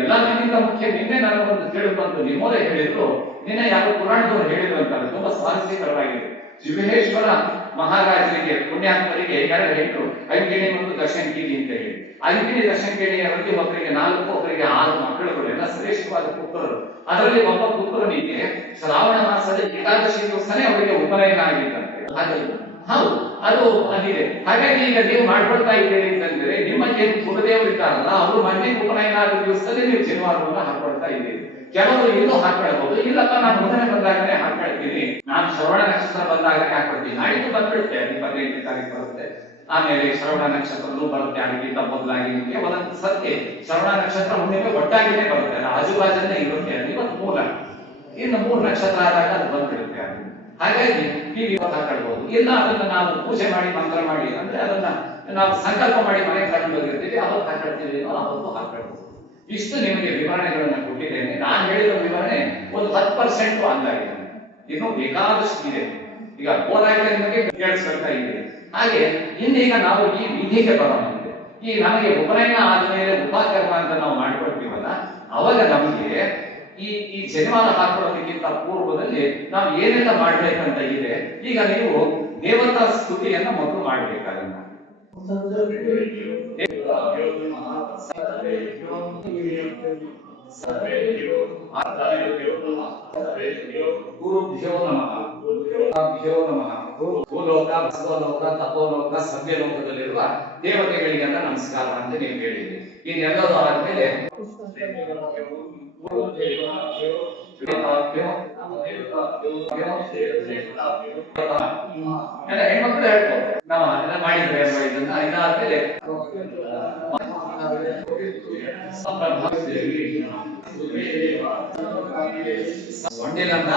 ಎಲ್ಲದಕ್ಕಿಂತ ಮುಖ್ಯ ನಿನ್ನೆ ನನಗೊಂದು ಕೇಳಿ ಬಂತು, ನಿಮ್ಮೋರೇ ಹೇಳಿದ್ರು, ನಿನ್ನೆ ಯಾರು ಪುರಾಣದವರು ಹೇಳಿದ್ರು ಅಂತ, ತುಂಬಾ ಸ್ವಾರಸ್ಯಕರವಾಗಿದೆ. ವಿಭೇಶ್ವರ ಮಹಾರಾಜರಿಗೆ ಪುಣ್ಯಾತ್ಮರಿಗೆ 2 ಹೆಣ್ಣು, ಅಂಕಿಣಿ ಮತ್ತು ದಶಂಕಿಣಿ ಅಂತ ಹೇಳಿ. ಅಂಕಿಣಿ ದಶಂಕಿಣಿಯವರಿಗೆ ಒಬ್ಬರಿಗೆ 4, ಒಬ್ಬರಿಗೆ 6 ಮಕ್ಕಳುಗಳು, ಎಲ್ಲ ಶ್ರೇಷ್ಠವಾದ ಪುತ್ರರು. ಅದರಲ್ಲಿ ಒಬ್ಬ ಪುತ್ರನಿಗೆ ಶ್ರಾವಣ ಮಾಸದ ಏಕಾದಶಿ ದಿವಸನೇ ಅವರಿಗೆ ಉಪನಯನ ಆಗಿದ್ದಂತೆ. ಹೌದು, ಅದು ಅದಿದೆ. ಹಾಗಾಗಿ ಈಗ ನೀವು ಮಾಡ್ಕೊಳ್ತಾ ಇದ್ದೀರಿ ಅಂತಂದ್ರೆ, ನಿಮ್ಮ ಕುಲದೇವರು ಇದ್ದಾರಲ್ಲ, ಅವರು ಮನೆಗೆ ಉಪನಯನ ಆದ ದಿವಸದಲ್ಲಿ ನೀವು ಶನಿವಾರವನ್ನ ಹಾಕೊಳ್ತಾ ಇದ್ದೀರಿ. ಕೆಲವರು ಇನ್ನೂ ಹಾಕೊಳ್ಬಹುದು, ಇಲ್ಲಪ್ಪ ನಾನು ಮೊದಲೇ ಬಂದಾಗನೇ ಹಾಕೊಳ್ತೀನಿ, ನಾನು ಶ್ರವಣ ನಕ್ಷತ್ರ ಬಂದಾಗನೇ ಹಾಕೊಳ್ತೀನಿ, ನಾಡಿದ್ದು ಬಂದ್ಬಿಡುತ್ತೆ, 25ನೇ ತಾರೀಕು ಬರುತ್ತೆ. ಆಮೇಲೆ ಶ್ರವಣ ನಕ್ಷತ್ರನೂ ಬರುತ್ತೆ, ಅದಕ್ಕಿಂತ ಮೊದಲಾಗಿ ನಿಮಗೆ ಒಂದೊಂದು ಸರ್ತಿ ಶ್ರವಣ ನಕ್ಷತ್ರ ಹುಣ್ಣಿಮೆ ಒಟ್ಟಾಗಿನೇ ಬರುತ್ತೆ, ಆಜುಬಾಜನ್ನೇ ಇರುತ್ತೆ. ಅದು ಇವತ್ತು ಮೂಲ, ಇನ್ನು 3 ನಕ್ಷತ್ರ ಆದಾಗ ಅದು ಬಂದ್ಬಿಡುತ್ತೆ. ಅದು ಹಾಗಾಗಿ ನೀವು ಇವತ್ತು ಹಾಕೊಳ್ಬಹುದು. ಇಲ್ಲ ಅದನ್ನ ನಾವು ಪೂಜೆ ಮಾಡಿ ಮಂತ್ರ ಮಾಡಿ ಅಂದ್ರೆ ಅದನ್ನ ನಾವು ಸಂಕಲ್ಪ ಮಾಡಿ ಮನೆಗೆ ತಗೊಂಡು ಹೋಗಿರ್ತೀವಿ, ಅವತ್ತು ಹಾಕೊಳ್ತೀವಿ, ಅವತ್ತು ಹಾಕೊಳ್ಬಹುದು. ಇಷ್ಟು ನಿಮಗೆ ವಿವರಣೆಗಳನ್ನ ಕೊಟ್ಟಿದ್ದೇನೆ. ನಾನು ಹೇಳಿದ ವಿವರಣೆ ಒಂದು 10% ಅಂದಾಗಿದೆ, ಇನ್ನು ಬೇಕಾದಷ್ಟು ಇದೆ. ಈಗ ಹೋರಾಟ ನಿಮಗೆ ಕೇಳಿಸ್ಕೊಳ್ತಾ ಇದೆ. ಹಾಗೆ ಇನ್ನೀಗ ನಾವು ಈ ವಿಧಿಗೆ ಬರೋಣ. ಈ ನಮಗೆ ಉಪನಯನ ಆದ್ಮೇಲೆ ಉಪಕರ್ಮ ಅಂತ ನಾವು ಮಾಡ್ಕೊಳ್ತೀವಲ್ಲ, ಅವಾಗ ನಮಗೆ ಈ ಶನಿವಾರ ಹಾಕೊಳ್ಳೋದಕ್ಕಿಂತ ಪೂರ್ವದಲ್ಲಿ ನಾವು ಏನೆಲ್ಲ ಮಾಡ್ಬೇಕಂತ ಇದೆ. ಈಗ ನೀವು ದೇವತಾ ಸ್ತುತಿಯನ್ನ ಮೊದಲು ಮಾಡ್ಬೇಕಾಗಲ್ಲ. ಗುರುಭ್ಯೋ ನಮಃ, ಗುರುಭ್ಯೋ ನಮಃ. ಭೂಲೋಕ, ಭಸ್ವಲೋಕ, ತಪೋಲೋಕ, ಸಭ್ಯಲೋಕದಲ್ಲಿರುವ ದೇವತೆಗಳಿಗೆಲ್ಲ ನಮಸ್ಕಾರ ಅಂತ ನೀವು ಹೇಳಿದ್ರಿ. ಇದೆಲ್ಲದೂ ಆದ್ಮೇಲೆ ಹೆಣ್ಮಕ್ಳು ಹೇಳ್ಬೋದು, ನಾವು ಅದನ್ನ ಮಾಡಿದ್ರೆ ಇದನ್ನ. ಇದಾದ್ಮೇಲೆ ಸೊಂಡಿಲನ್ನ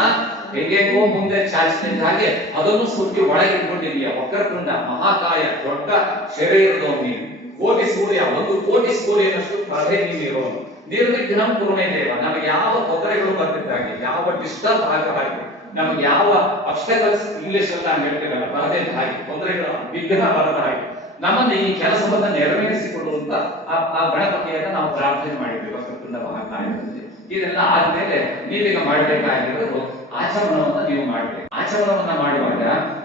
ಹೆಂಗೆಂಗೋ ಮುಂದೆ ಚಾಚಿದ ಹಾಗೆ ಅದನ್ನು ಸುತ್ತಿ ಒಳಗಿಟ್ಕೊಂಡಿದೆಯಾ. ವಕ್ರತುಂಡ ಮಹಾಕಾಯ, ದೊಡ್ಡ ಶರೀರದವನು ನೀನು, ಕೋಟಿ ಸೂರ್ಯ, 1 ಕೋಟಿ ಸೂರ್ಯನಷ್ಟು ಪ್ರಭೆ ನೀನಿರೋನು. ನಿರ್ವಿಘ್ನಂ ಕುರುಮೇ ದೇವ, ನಮಗೆ ಯಾವ ತೊಂದರೆಗಳು ಬರ್ತಿದ್ದಾಗೆ, ಯಾವ ಡಿಸ್ಟರ್ಬ್ ಹಾಗೆ, ನಮಗೆ ಯಾವ ಅಬ್ಸ್ಟಕಲ್ಸ್ ಇಂಗ್ಲಿಷ್ ಅಲ್ಲಿ ನಾನು ಹೇಳ್ತೇವಲ್ಲ, ಬರದೇ ಹಾಗೆ, ತೊಂದರೆಗಳ ವಿಘ್ನ ಬರದ ಹಾಗೆ ನಮ್ಮನ್ನು ಈ ಕೆಲಸವನ್ನ ನೆರವೇರಿಸಿಕೊಡುವಂತ ಆ ಗಣಪತಿಯನ್ನ ನಾವು ಪ್ರಾರ್ಥನೆ ಮಾಡಿದ್ವಿ ವಕ್ರತುಂಡ ಮಹಾಕಾಯದಲ್ಲಿ. ಇದೆಲ್ಲ ಆದ್ಮೇಲೆ ನೀವೀಗ ಮಾಡಬೇಕಾಗಿರೋದು ಆಚರಣವನ್ನ ನೀವು ಮಾಡಬೇಕು. ಆಚರಣವನ್ನ ಮಾಡುವಾಗ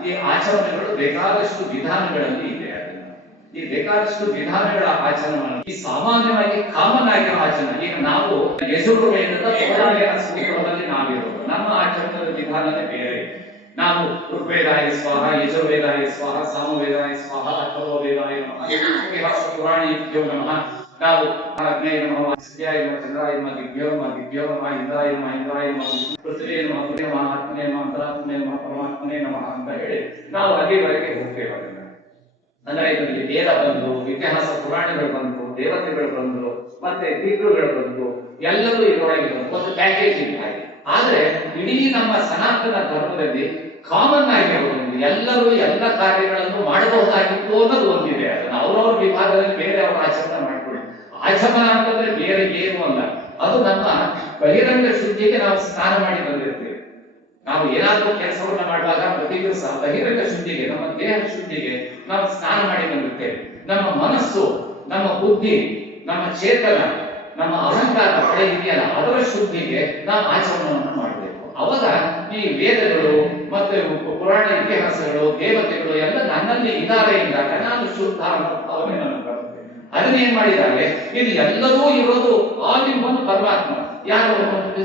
ಈ ಆಚರಣೆಗಳು ಬೇಕಾದಷ್ಟು ವಿಧಾನಗಳಲ್ಲಿ ಇದೆ. ಈ ಬೇಕಾದಷ್ಟು ವಿಧಾನಗಳ ಆಚರಣೆಯನ್ನು ಈ ಸಾಮಾನ್ಯವಾಗಿ ಕಾಮನ್ ಆಗಿರೋ ಆಚರಣೆ. ಈಗ ನಾವು ಯಜುರ್ವೇದದ ಪೌರಾಣಿಕ ಸೂತ್ರದಲ್ಲಿ ನಾವಿರೋದು, ನಮ್ಮ ಆಚರಣೆಯ ವಿಧಾನನೇ ಬೇರೆ. ನಾವು ಋಗ್ವೇದಾಯ ಸ್ವಾಹ, ಯಜುರ್ವೇದಾಯ ಸ್ವಾಹ, ಸಾಮವೇದಾಯ ಸ್ವಾಹ, ಅಥರ್ವವೇದಾಯ ನಮಃ, ಪುರಾಣೇಭ್ಯೋ ನಮಃ, ನಾವು ಅಗ್ನೇಯ ನಮಃ, ಸತ್ಯಾಯ ನಮಃ, ಚಂದ್ರಾಯ ನಮಃ, ದಿಗ್ಭ್ಯೋ ನಮಃ, ದಿಗ್ಭ್ಯೋ ನಮಃ, ಇಂದ್ರಾಯ ನಮಃ, ಇಂದ್ರಾಯ ನಮಃ, ಪೃಥ್ವಿಯೇ ನಮಃ, ಪೃಥ್ವಿಯೇ ನಮಃ, ಆತ್ಮನೇ ನಮಃ, ಅಂತರಾತ್ಮನೇ ನಮಃ, ಪರಮಾತ್ಮನೇ ನಮಃ ಅಂತ ಹೇಳಿ ನಾವು ಅಲ್ಲಿವರೆಗೆ ಹೋಗ್ತೇವೆ. ಅಂದ್ರೆ ಇದರಲ್ಲಿ ವೇದ ಬಂದು, ಇತಿಹಾಸ ಪುರಾಣಗಳು ಬಂದು, ದೇವತೆಗಳು ಬಂದು, ಮತ್ತೆ ಪಿತೃಗಳು ಬಂದು, ಎಲ್ಲರೂ ಇದರೊಳಗೆ ಬಂದು ಒಂದು ಪ್ಯಾಕೇಜ್ ಇದೆ. ಆದ್ರೆ ಇಡೀ ನಮ್ಮ ಸನಾತನ ಧರ್ಮದಲ್ಲಿ ಕಾಮನ್ ಆಗಿರೋದು ಎಲ್ಲರೂ ಎಲ್ಲ ಕಾರ್ಯಗಳನ್ನು ಮಾಡಬಹುದಾಗಿತ್ತು ಅನ್ನೋದು ಒಂದಿದೆ. ಅದನ್ನು ಅವರವರ ವಿಭಾಗದಲ್ಲಿ ಬೇರೆ ಅವರ ಆಚರಣೆ ಮಾಡ್ಕೊಳ್ಳಿ. ಆಚಮನ ಅಂತಂದ್ರೆ ಬೇರೆ ಏನು ಅಲ್ಲ, ಅದು ನಮ್ಮ ಬಹಿರಂಗ ಶುದ್ಧಿಗೆ ನಾವು ಸ್ನಾನ ಮಾಡಿ ಬಂದಿರ್ತೇವೆ. ನಾವು ಏನಾದರೂ ಕೆಲಸವನ್ನ ಮಾಡುವಾಗ ಪ್ರತಿ ದಿವಸ ಬಹಿರಂಗ ಶುದ್ಧಿಗೆ, ನಮ್ಮ ದೇಹ ಶುದ್ಧಿಗೆ ನಾವು ಸ್ನಾನ ಮಾಡಿ ಬಂದಿರ್ತೇವೆ. ನಮ್ಮ ಮನಸ್ಸು, ನಮ್ಮ ಬುದ್ಧಿ, ನಮ್ಮ ಚೇತನ, ನಮ್ಮ ಅಹಂಕಾರ ಪಡೆ ಇದೆಯಲ್ಲ, ಅದರ ಶುದ್ಧಿಗೆ ನಾವು ಆಚರಣೆಯನ್ನು ಮಾಡಬೇಕು. ಅವಾಗ ಈ ವೇದಗಳು ಮತ್ತೆ ಪುರಾಣ ಇತಿಹಾಸಗಳು, ದೇವತೆಗಳು ಎಲ್ಲ ನನ್ನಲ್ಲಿ ಇದ್ದಾರೆ ಎಂದಾಗ ನಾನು ಶುದ್ಧ ಅನ್ನೋ ಭಾವನೆ ನನಗೆ ಬರುತ್ತೆ. ಅದನ್ನೇನ್ ಮಾಡಿದ್ದಾರೆ, ಇದು ಎಲ್ಲರೂ ಇರೋದು ಆಲ್ ಇನ್ ಒನ್ ಪರಮಾತ್ಮ. ಯಾರು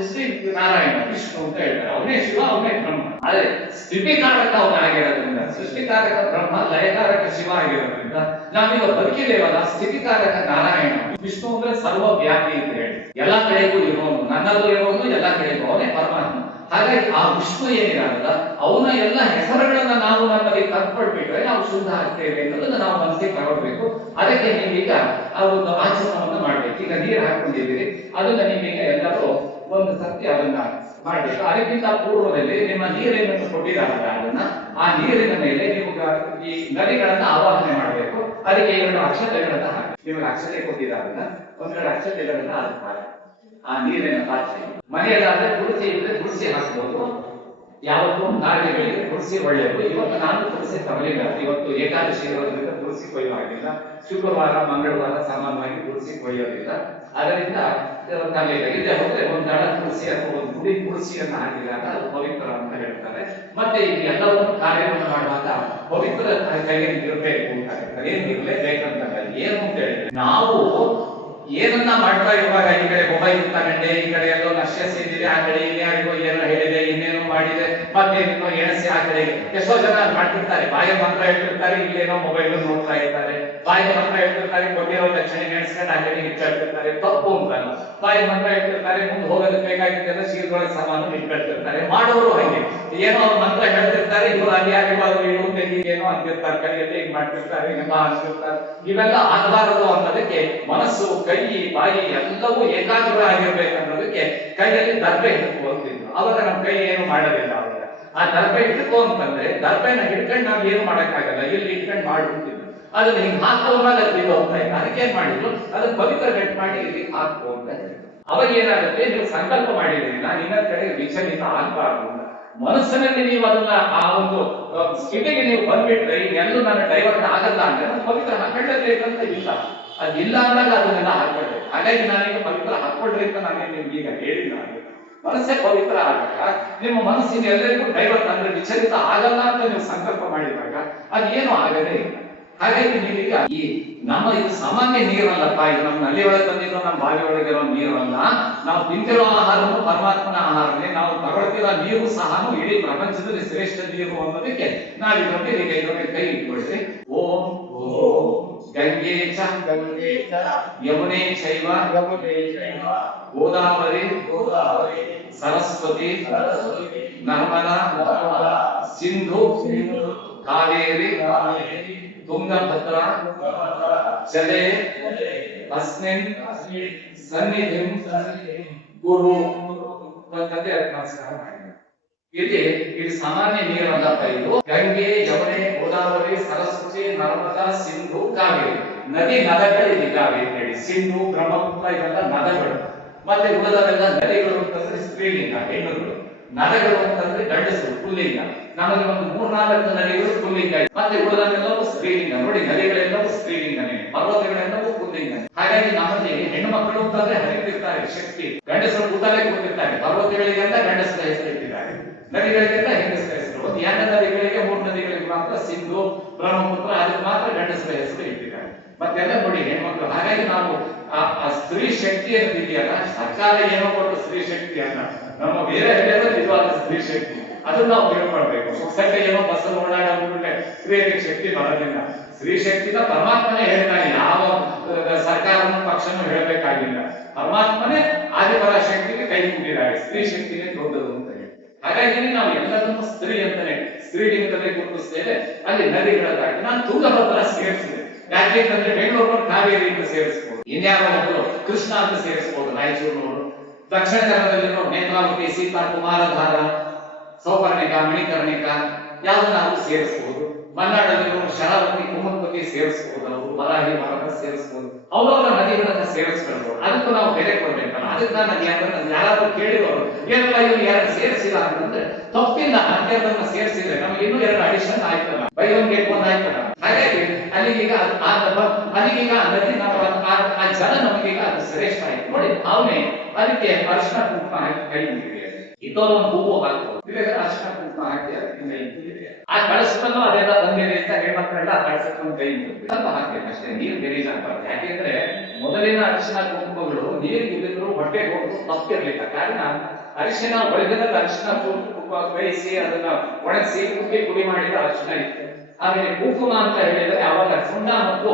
ಶ್ರೀ ನಾರಾಯಣ, ವಿಷ್ಣು ಅಂತ ಹೇಳ್ತಾರೆ, ಅವನೇ ಶಿವ, ಅವನೇ ಬ್ರಹ್ಮ. ಆದ್ರೆ ಸ್ಥಿತಿಕಾರಕ ಅವನು ಆಗಿರೋದ್ರಿಂದ, ಸೃಷ್ಟಿಕಾರಕ ಬ್ರಹ್ಮ, ಲಯಕಾರಕ ಶಿವ ಆಗಿರೋದ್ರಿಂದ ನಾವೀಗ ಬದುಕಿದೇವಲ್ಲ, ಸ್ಥಿತಿಕಾರಕ ನಾರಾಯಣ. ವಿಷ್ಣು ಅಂದ್ರೆ ಸರ್ವವ್ಯಾಪಿ ಅಂತ ಹೇಳಿ ಎಲ್ಲ ಕಡೆಗೂ ಇರೋನು, ನನ್ನಲ್ಲೂ ಇರೋನು, ಎಲ್ಲ ಕಡೆಗೂ ಅವನೇ ಪರಮಾತ್ಮ. ಹಾಗಾಗಿ ಆ ವಿಷ್ಣು ಏನಿರಲ್ಲ, ಅವನ ಎಲ್ಲ ಹೆಸರುಗಳನ್ನ ನಾವು ನಮ್ಮಲ್ಲಿ ಕಲ್ಪಡ್ಬಿಟ್ರೆ ನಾವು ಶುದ್ಧ ಆಗ್ತೇವೆ ಅನ್ನೋದನ್ನ ನಾವು ಮನಸ್ಸಿಗೆ ತಗೊಳ್ಬೇಕು. ಅದಕ್ಕೆ ನೀವೀಗ ಆ ಒಂದು ಆಚರಣೆಯನ್ನು ಮಾಡ್ಬೇಕು. ಈಗ ನೀರು ಹಾಕೊಂಡಿದ್ದೀರಿ, ಅದನ್ನ ನೀವೀಗ ಎಲ್ಲರೂ ಒಂದು ಸತ್ಯ ಅದನ್ನ ಮಾಡ್ಬೇಕು. ಅದಕ್ಕಿಂತ ಪೂರ್ವದಲ್ಲಿ ನಿಮ್ಮ ನೀರೇನನ್ನು ಕೊಟ್ಟಿದ್ದಾರಲ್ಲ, ಅದನ್ನ ಆ ನೀರಿನ ಮೇಲೆ ನೀವು ಈ ನದಿಗಳನ್ನ ಆವಾಹನೆ ಮಾಡಬೇಕು. ಅದಕ್ಕೆ 2 ಅಕ್ಷತೆಗಳನ್ನ ಹಾಕಿ, ನಿಮಗೆ ಅಕ್ಷತೆ ಕೊಟ್ಟಿದ್ದಾರಲ್ಲ, 1 ಅಕ್ಷತೆಗಳನ್ನ ಹಾಕಿ ಆ ನೀರಿನ ಹಾಕಿ. ಮನೆಯಲ್ಲಾದ್ರೆ ತುಳಸಿ ಇದ್ರೆ ತುಳಸಿ ಹಾಕ್ಬೋದು, ಯಾವತ್ತೂ ಕಾರ್ಯಗಳಿಗೆ ತುಳಸಿ ಒಳ್ಳೆಯದು. ಇವತ್ತು ನಾನು ತುಳಸಿ ತರಲಿಲ್ಲ, ಇವತ್ತು ಏಕಾದಶಿ ಇರೋದ್ರಿಂದ ತುಳಸಿ ಕೊಯ್ಯೋ ಆಗಿಲ್ಲ. ಶುಕ್ರವಾರ ಮಂಗಳವಾರ ಸಾಮಾನ್ಯವಾಗಿ ತುಳಸಿ ಕೊಯ್ಯೋದಿಲ್ಲ, ಅದರಿಂದ ತರಲಿಲ್ಲ. ಇಲ್ಲದೆ ಹೋದ್ರೆ ಒಂದು ದಳ ತುಳಸಿ ಅಥವಾ ಒಂದು ಗುಡಿ ತುಳಸಿಯನ್ನು ಹಾಕಿದಾಗ ಅದು ಪವಿತ್ರ ಅಂತ ಹೇಳ್ತಾರೆ. ಮತ್ತೆ ಇದು ಎಲ್ಲವನ್ನು ಕಾರ್ಯವನ್ನು ಮಾಡುವಾಗ ಪವಿತ್ರ ಕೈಯಲ್ಲಿ ಇರಬೇಕು ಅಂತ ಹೇಳ್ತಾರೆ. ಏನ್ ಇರಲೇಬೇಕಂತ ಏನು ಅಂತ ಹೇಳಿದ್ರೆ, ನಾವು ಏನನ್ನ ಮಾಡ್ತಾ ಇರುವಾಗ ಈ ಕಡೆ ಮೊಬೈಲ್ ತಗೊಂಡೆ, ಈ ಕಡೆ ಎಲ್ಲೋ ನಶ್ಯ ಸೇರಿದೆ, ಆ ಕಡೆ ಇನ್ಯಾರಿಗೋ ಏನೋ ಹೇಳಿದೆ, ಇನ್ನೇನೋ ಮಾಡಿದೆ, ಮತ್ತೆ ಎಣಸಿ ಆ ಕಡೆ ಎಷ್ಟೋ ಜನ ಮಾಡ್ತಿರ್ತಾರೆ. ಬಾಯ ಮಂತ್ರ ಹೇಳ್ತಿರ್ತಾರೆ, ಇಲ್ಲೇನೋ ಮೊಬೈಲ್ ನೋಡ್ತಾ ಇರ್ತಾರೆ. ಬಾಯ ಮಂತ್ರ ಹೇಳ್ತಿರ್ತಾರೆ, ಕೊಟ್ಟಿರೋ ದಕ್ಷಿಣೆ ಎಣಿಸ್ಕೊಂಡು ಆ ಕಡೆ ಇಟ್ಕೊಳ್ತಿರ್ತಾರೆ, ತಪ್ಪು ಅಂತ. ಬಾಯ ಮಂತ್ರ ಹೇಳ್ತಿರ್ತಾರೆ, ಮುಂದೆ ಹೋಗೋದಕ್ಕೆ ಬೇಕಾಗಿದ್ದೆಲ್ಲ ಶೀಲದೊಳಗೆ ಸಾಮಾನು ಇಟ್ಕೊಳ್ತಿರ್ತಾರೆ. ಮಾಡೋರು ಹಾಗೆ ಏನೋ ಅವ್ರು ಮಂತ್ರ ಹೇಳ್ತಿರ್ತಾರೆ, ಇವರು ಅಲ್ಲಿ ಆಗಿರ್ಬಾರ್ದು, ಇವರು ಏನೋ ಅಂತಿರ್ತಾರೆ, ಕೈಯಲ್ಲಿ ಹಿಂಗ್ ಮಾಡ್ತಿರ್ತಾರೆ, ಹಿಂಗ ಅಂತಿರ್ತಾರೆ. ಇವೆಲ್ಲ ಆಗಬಾರದು ಅನ್ನೋದಕ್ಕೆ ಮನಸ್ಸು, ಕೈ, ಬಾಯಿ ಎಲ್ಲವೂ ಏಕಾಗ್ರ ಆಗಿರ್ಬೇಕನ್ನೋದಕ್ಕೆ ಕೈಯಲ್ಲಿ ದರ್ಬೆ ಹಿಡ್ಕೊಂತಿದ್ರು. ಅವಾಗ ನಮ್ಮ ಕೈ ಏನು ಮಾಡೋದಿಲ್ಲ. ಅವಾಗ ಆ ದರ್ಬೆ ಹಿಡ್ಕೊ ಅಂತಂದ್ರೆ, ದರ್ಬೆನ ಹಿಡ್ಕೊಂಡು ನಾವು ಏನು ಮಾಡಕ್ಕಾಗಲ್ಲ, ಇಲ್ಲಿ ಇಟ್ಕೊಂಡು ಮಾಡ್ಬಿಡ್ತಿದ್ರು. ಅದನ್ನ ಹಿಂಗ್ ಹಾಕೋವಾಗ ಅದು ಹೋಗ್ತಾ ಇಲ್ಲ. ಅದಕ್ಕೆ ಏನ್ ಮಾಡಿದ್ರು, ಅದನ್ನ ಪವಿತ್ರ ಗಟ್ ಮಾಡಿ ಇಲ್ಲಿ ಹಾಕೋ ಅಂತ ಹೇಳಿದ್ರು. ಅವಾಗ ಏನಾಗುತ್ತೆ, ನೀವು ಸಂಕಲ್ಪ ಮಾಡಿದ್ರಿ ನಾನು ಇನ್ನೊಂದ್ ಕಡೆ ವಿಚಲಿತ ಆಗ್ಬಾರ್ದು. ಮನಸ್ಸಿನಲ್ಲಿ ನೀವು ಅದನ್ನ ಆ ಒಂದು ಸ್ಥಿತಿಗೆ ನೀವು ಬಂದ್ಬಿಟ್ರೆ, ಇನ್ನೆಲ್ಲೂ ನಾನು ಡೈವರ್ಟ್ ಆಗಲ್ಲ ಅಂದ್ರೆ ಅದು ಪವಿತ್ರ ಹಾಕೊಳ್ಳಬೇಕಂತ ಇಲ್ಲ. ಅದಿಲ್ಲ ಅಂದಾಗ ಅದನ್ನೆಲ್ಲ ಹಾಕೊಳ್ಬೇಕು. ಹಾಗಾಗಿ ನಾನೀಗ ಪವಿತ್ರ ಹಾಕೊಳ್ರಿ ಅಂತ ನಾನೇನು ನಿಮ್ಗೆ ಈಗ ಹೇಳಿಲ್ಲ. ಮನಸ್ಸೇ ಪವಿತ್ರ ಆದಾಗ ನಿಮ್ಮ ಮನಸ್ಸಿನ ಎಲ್ಲರಿಗೂ ಡೈವರ್ಟ್ ಅಂದ್ರೆ ವಿಚಲಿತ ಆಗಲ್ಲ ಅಂತ ನೀವು ಸಂಕಲ್ಪ ಮಾಡಿದಾಗ ಅದೇನು ಆಗದೇ ಇಲ್ಲ. ಹಾಗಾಗಿ ನೀವೀಗ ಈ ನಮ್ಮ ಇದು ಸಾಮಾನ್ಯ ನೀರಲ್ಲಪ್ಪ, ಇದು ನಮ್ಮ ನಲ್ಲಿ ಒಳಗೆ ಬಂದಿರೋ ನಮ್ಮ ಬಾವಿ ಒಳಗಿರೋ ನೀರಲ್ಲ. ನಾವು ತಿಂತಿರೋ ಆಹಾರನು ಪರಮಾತ್ಮನ ಆಹಾರನೇ. ನಾವು ತಗೊಳ್ತಿರೋ ನೀರು ಸಹ ಇಡೀ ಪ್ರಪಂಚದಲ್ಲಿ ಶ್ರೇಷ್ಠ ನೀರು ಅನ್ನೋದಕ್ಕೆ ನಾವು ಇದರಲ್ಲಿ ಈಗ ಇದರಲ್ಲಿ ಕೈ ಇಟ್ಕೊಳ್ರಿ. ಓಂ ಗಂಗೆ ಚ ಯಮುನೆ ಚೈವ ಗೋದಾವರಿ ಸರಸ್ವತಿ ನರ್ಮದಾ ಸಿಂಧು ಕಾವೇರಿ ತುಂಗಭದ್ರಾ ಜಲೆ ಅಸ್ಮಿನ್ ಸನ್ನಿಧಿಂ ಗುರು ಅಂತಂದ್ರೆ ನಮಸ್ಕಾರ ಮಾಡಿ. ಇಲ್ಲಿ ಸಾಮಾನ್ಯ ನೀರಲ್ಲ. ಇದು ಗಂಗೆ, ಯಮುನೆ, ಗೋದಾವರಿ, ಸರಸ್ವತಿ, ನರ್ಮದಾ, ಸಿಂಧು, ಕಾವೇರಿ ನದಿ ನದಗಳು ಇದ್ದಾವೆ ಅಂತ ಹೇಳಿ. ಸಿಂಧು, ಬ್ರಹ್ಮಪುತ್ರ ಇವೆಲ್ಲ ನದಗಳು. ಮತ್ತೆ ಉಳಿದವೆಲ್ಲ ನದಿಗಳು ಅಂತಂದ್ರೆ ಸ್ತ್ರೀಲಿಂಗ, ಹೆಣ್ಣುಗಳು. ನದಗಳು ಅಂತಂದ್ರೆ ಗಂಡಸರು, ಪುಲ್ಲಿಂಗ. ನಮಗೆ ಒಂದು 3-4 ನದಿಗಳು ಪುಲ್ಲಿಂಗ, ಮತ್ತೆ ಉಳಿದವೆಲ್ಲವೂ ಸ್ತ್ರೀಲಿಂಗ. ನೋಡಿ, ನದಿಗಳೆಲ್ಲವೂ ಸ್ತ್ರೀಲಿಂಗನೇ, ಪರ್ವತಗಳೆಲ್ಲವೂ ಪುಲ್ಲಿಂಗ. ಹಾಗಾಗಿ ನಮ್ಮಲ್ಲಿ ಹೆಣ್ಣು ಮಕ್ಕಳು ಅಂತಂದ್ರೆ ಹರಿತಿರ್ತಾರೆ ಶಕ್ತಿ, ಗಂಡಸರು ಕೂತಲ್ಲೇ ಕೂತಿರ್ತಾರೆ. ಪರ್ವತಗಳಿಗೆಲ್ಲ ಗಂಡಸರ ಹೆಸರು ಇಟ್ಟಿದ್ದಾರೆ, ನದಿಗಳಿಗೆಲ್ಲ ಹೆಂಗಸರ ಹೆಸರು. ಒಂದು 2 ನದಿಗಳಿಗೆ 3 ನದಿಗಳಿಗೆ ಮಾತ್ರ ಸಿಂಧು, ಬ್ರಹ್ಮಪುತ್ರ, ಅದಕ್ಕೆ ಮಾತ್ರ ಗಂಡಸರ ಹೆಸರು ಇಟ್ಟಿದ್ದಾರೆ. ಮತ್ತೆಲ್ಲ ನೋಡಿ ಹೆಣ್ಮಕ್ಳು. ಹಾಗಾಗಿ ನಾವು ಆ ಸ್ತ್ರೀ ಶಕ್ತಿ ಇದೆಯಲ್ಲ, ಸರ್ಕಾರ ಏನೋ ಕೊಟ್ಟು ಸ್ತ್ರೀ ಶಕ್ತಿಯನ್ನ ನಮ್ಮ ಬೇರೆ ನಿಜವಾದ ಸ್ತ್ರೀ ಶಕ್ತಿ ಅದನ್ನ ನಾವು ತಿಳ್ಕೊಳ್ಬೇಕು. ಸೊಸೈಟಿ ಏನೋ ಬಸ್ಸಲ್ಲಿ ಓಡಾಡೋದ್ಬಿಟ್ರೆ ಸ್ತ್ರೀಯರಿಗೆ ಶಕ್ತಿ ಬರೋದಿಲ್ಲ. ಸ್ತ್ರೀ ಶಕ್ತಿನ ಪರಮಾತ್ಮನೇ ಹೇಳ್ತಾನೆ, ಯಾವ ಸರ್ಕಾರನೂ ಪಕ್ಷನೂ ಹೇಳಬೇಕಾಗಿಲ್ಲ. ಪರಮಾತ್ಮನೇ ಆದಿಪರ ಶಕ್ತಿಗೆ ಕೈ ಮುಟ್ಟಿದ್ದಾರೆ, ಸ್ತ್ರೀ ಶಕ್ತಿಗೆ ದೊಡ್ಡದು ಅಂತ ಹೇಳಿ. ಹಾಗಾಗಿ ನಾವು ಎಲ್ಲದನ್ನು ಸ್ತ್ರೀ ಅಂತಾನೆ ಸ್ತ್ರೀಲಿಂಗದಲ್ಲಿ ಗುರುತಿಸ್ತೇವೆ. ಅಲ್ಲಿ ನದಿಗಳಾಗಿ ನಾನು ತುಂಗಭದ್ರಾ ಸೇರಿಸಿದೆ. ಯಾಕೆ ಅಂತಂದ್ರೆ ಬೆಂಗಳೂರು ಕಾವೇರಿ ಅಂತ ಸೇರಿಸಬಹುದು, ಇನ್ಯಾರೋ ಒಬ್ಬರು ಕೃಷ್ಣ ಅಂತ ಸೇರಿಸಬಹುದು, ರಾಯಚೂರಿನವರು. ದಕ್ಷಿಣ ಕನ್ನಡದಲ್ಲಿರೋ ನೇತ್ರಾವತಿ, ಸೀತಾ, ಕುಮಾರಧಾರ, ಸೌಪರ್ಣಿಕ, ಮಣಿಕರ್ಣಿಕ ಯಾವ್ದನ್ನಾದ್ರೂ ಸೇರಿಸಬಹುದು. ಮಲೆನಾಡಲ್ಲಿರೋ ಶರಾವತಿ, ಕುಮುದ್ವತಿ ಸೇರಿಸಬಹುದು, ಅವರು ವರಾಹಿ, ಮರದ ಸೇರಿಸಬಹುದು. ಅವರವರ ನದಿಗಳನ್ನ ಸೇರಿಸ್ಕೊಳ್ಬಹುದು. ಅದಕ್ಕೂ ನಾವು ಬೆಲೆ ಕೊಡ್ಬೇಕಲ್ಲ. ಅದಕ್ಕೆ ನಾನು ಯಾರಾದ್ರೂ ಕೇಳಿರೋರು ಏನಲ್ಲ ಇವ್ರು ಯಾರು ಸೇರಿಸಿಲ್ಲ ಅಂತಂದ್ರೆ ತಪ್ಪಿಲ್ಲ. ಅದನ್ನ ಸೇರಿಸಿದ್ರೆ ನಮ್ಗೆ ಇನ್ನೂ 2 ಅಡಿಷನ್ ಆಯ್ತಲ್ಲ, ಬೈ ಒನ್ ಗೆಟ್ ಒನ್ ಆಯ್ತಲ್ಲ. ಹಾಗಾಗಿ ಅಲ್ಲಿಗೀಗ ಆ ನದಿ ನಾವು ಆ ಜಲ ನಮಗೀಗ ಅದು ಶ್ರೇಷ್ಠ ಆಯ್ತು. ನೋಡಿ, ಅವನೇ ಅದಕ್ಕೆ ಅರಿಶಿನ ಕುಂಕುಮ ಹಾಕಿ ಕೈ ಮುಗಿದಿದೆ. ಇದ್ದವರು ಒಂದು ಹೂವು ಹಾಕ್ಬೋದು, ಅರಿಶಿನ ಕುಂಕುಮ ಹಾಕಿ ಆ ಕಳಸದಲ್ಲೂ ಅದೆಲ್ಲ ಬಂದಿದೆ ಅಂತ ಹೆಣ್ಮಕ್ಳೆಲ್ಲ ಕಳಸಕ್ಕೆ ಕೈ ಮುಗಿದ್ವಿ. ಸ್ವಲ್ಪ ಹಾಕ್ಬೇಕು ಅಷ್ಟೇ, ನೀರು ಗಲೀಜ್ ಆಗ್ಬಾರ್ದು. ಯಾಕೆಂದ್ರೆ ಮೊದಲಿನ ಅರಿಶಿನ ಕುಂಕುಮಗಳು ನೀರಿಗೆ ಬಿದ್ದರೂ ಹೊಟ್ಟೆಗೆ ಹೋಗೋದು ತಪ್ಪಿರ್ಲಿಲ್ಲ. ಕಾರಣ ಅರಿಶಿನ ಒಳಗಿನಲ್ಲಿ ಅರಿಶಿನ ಕುಂಕುಮ ಬೇಯಿಸಿ ಅದನ್ನ ಒಣಗಿಸಿ ಪುಡಿ ಮಾಡಿದ ಅರಿಶಿನ ಇತ್ತು. ಆಮೇಲೆ ಕುಂಕುಮ ಅಂತ ಹೇಳಿದ್ರೆ ಅವಾಗ ಸುಣ್ಣ ಮತ್ತು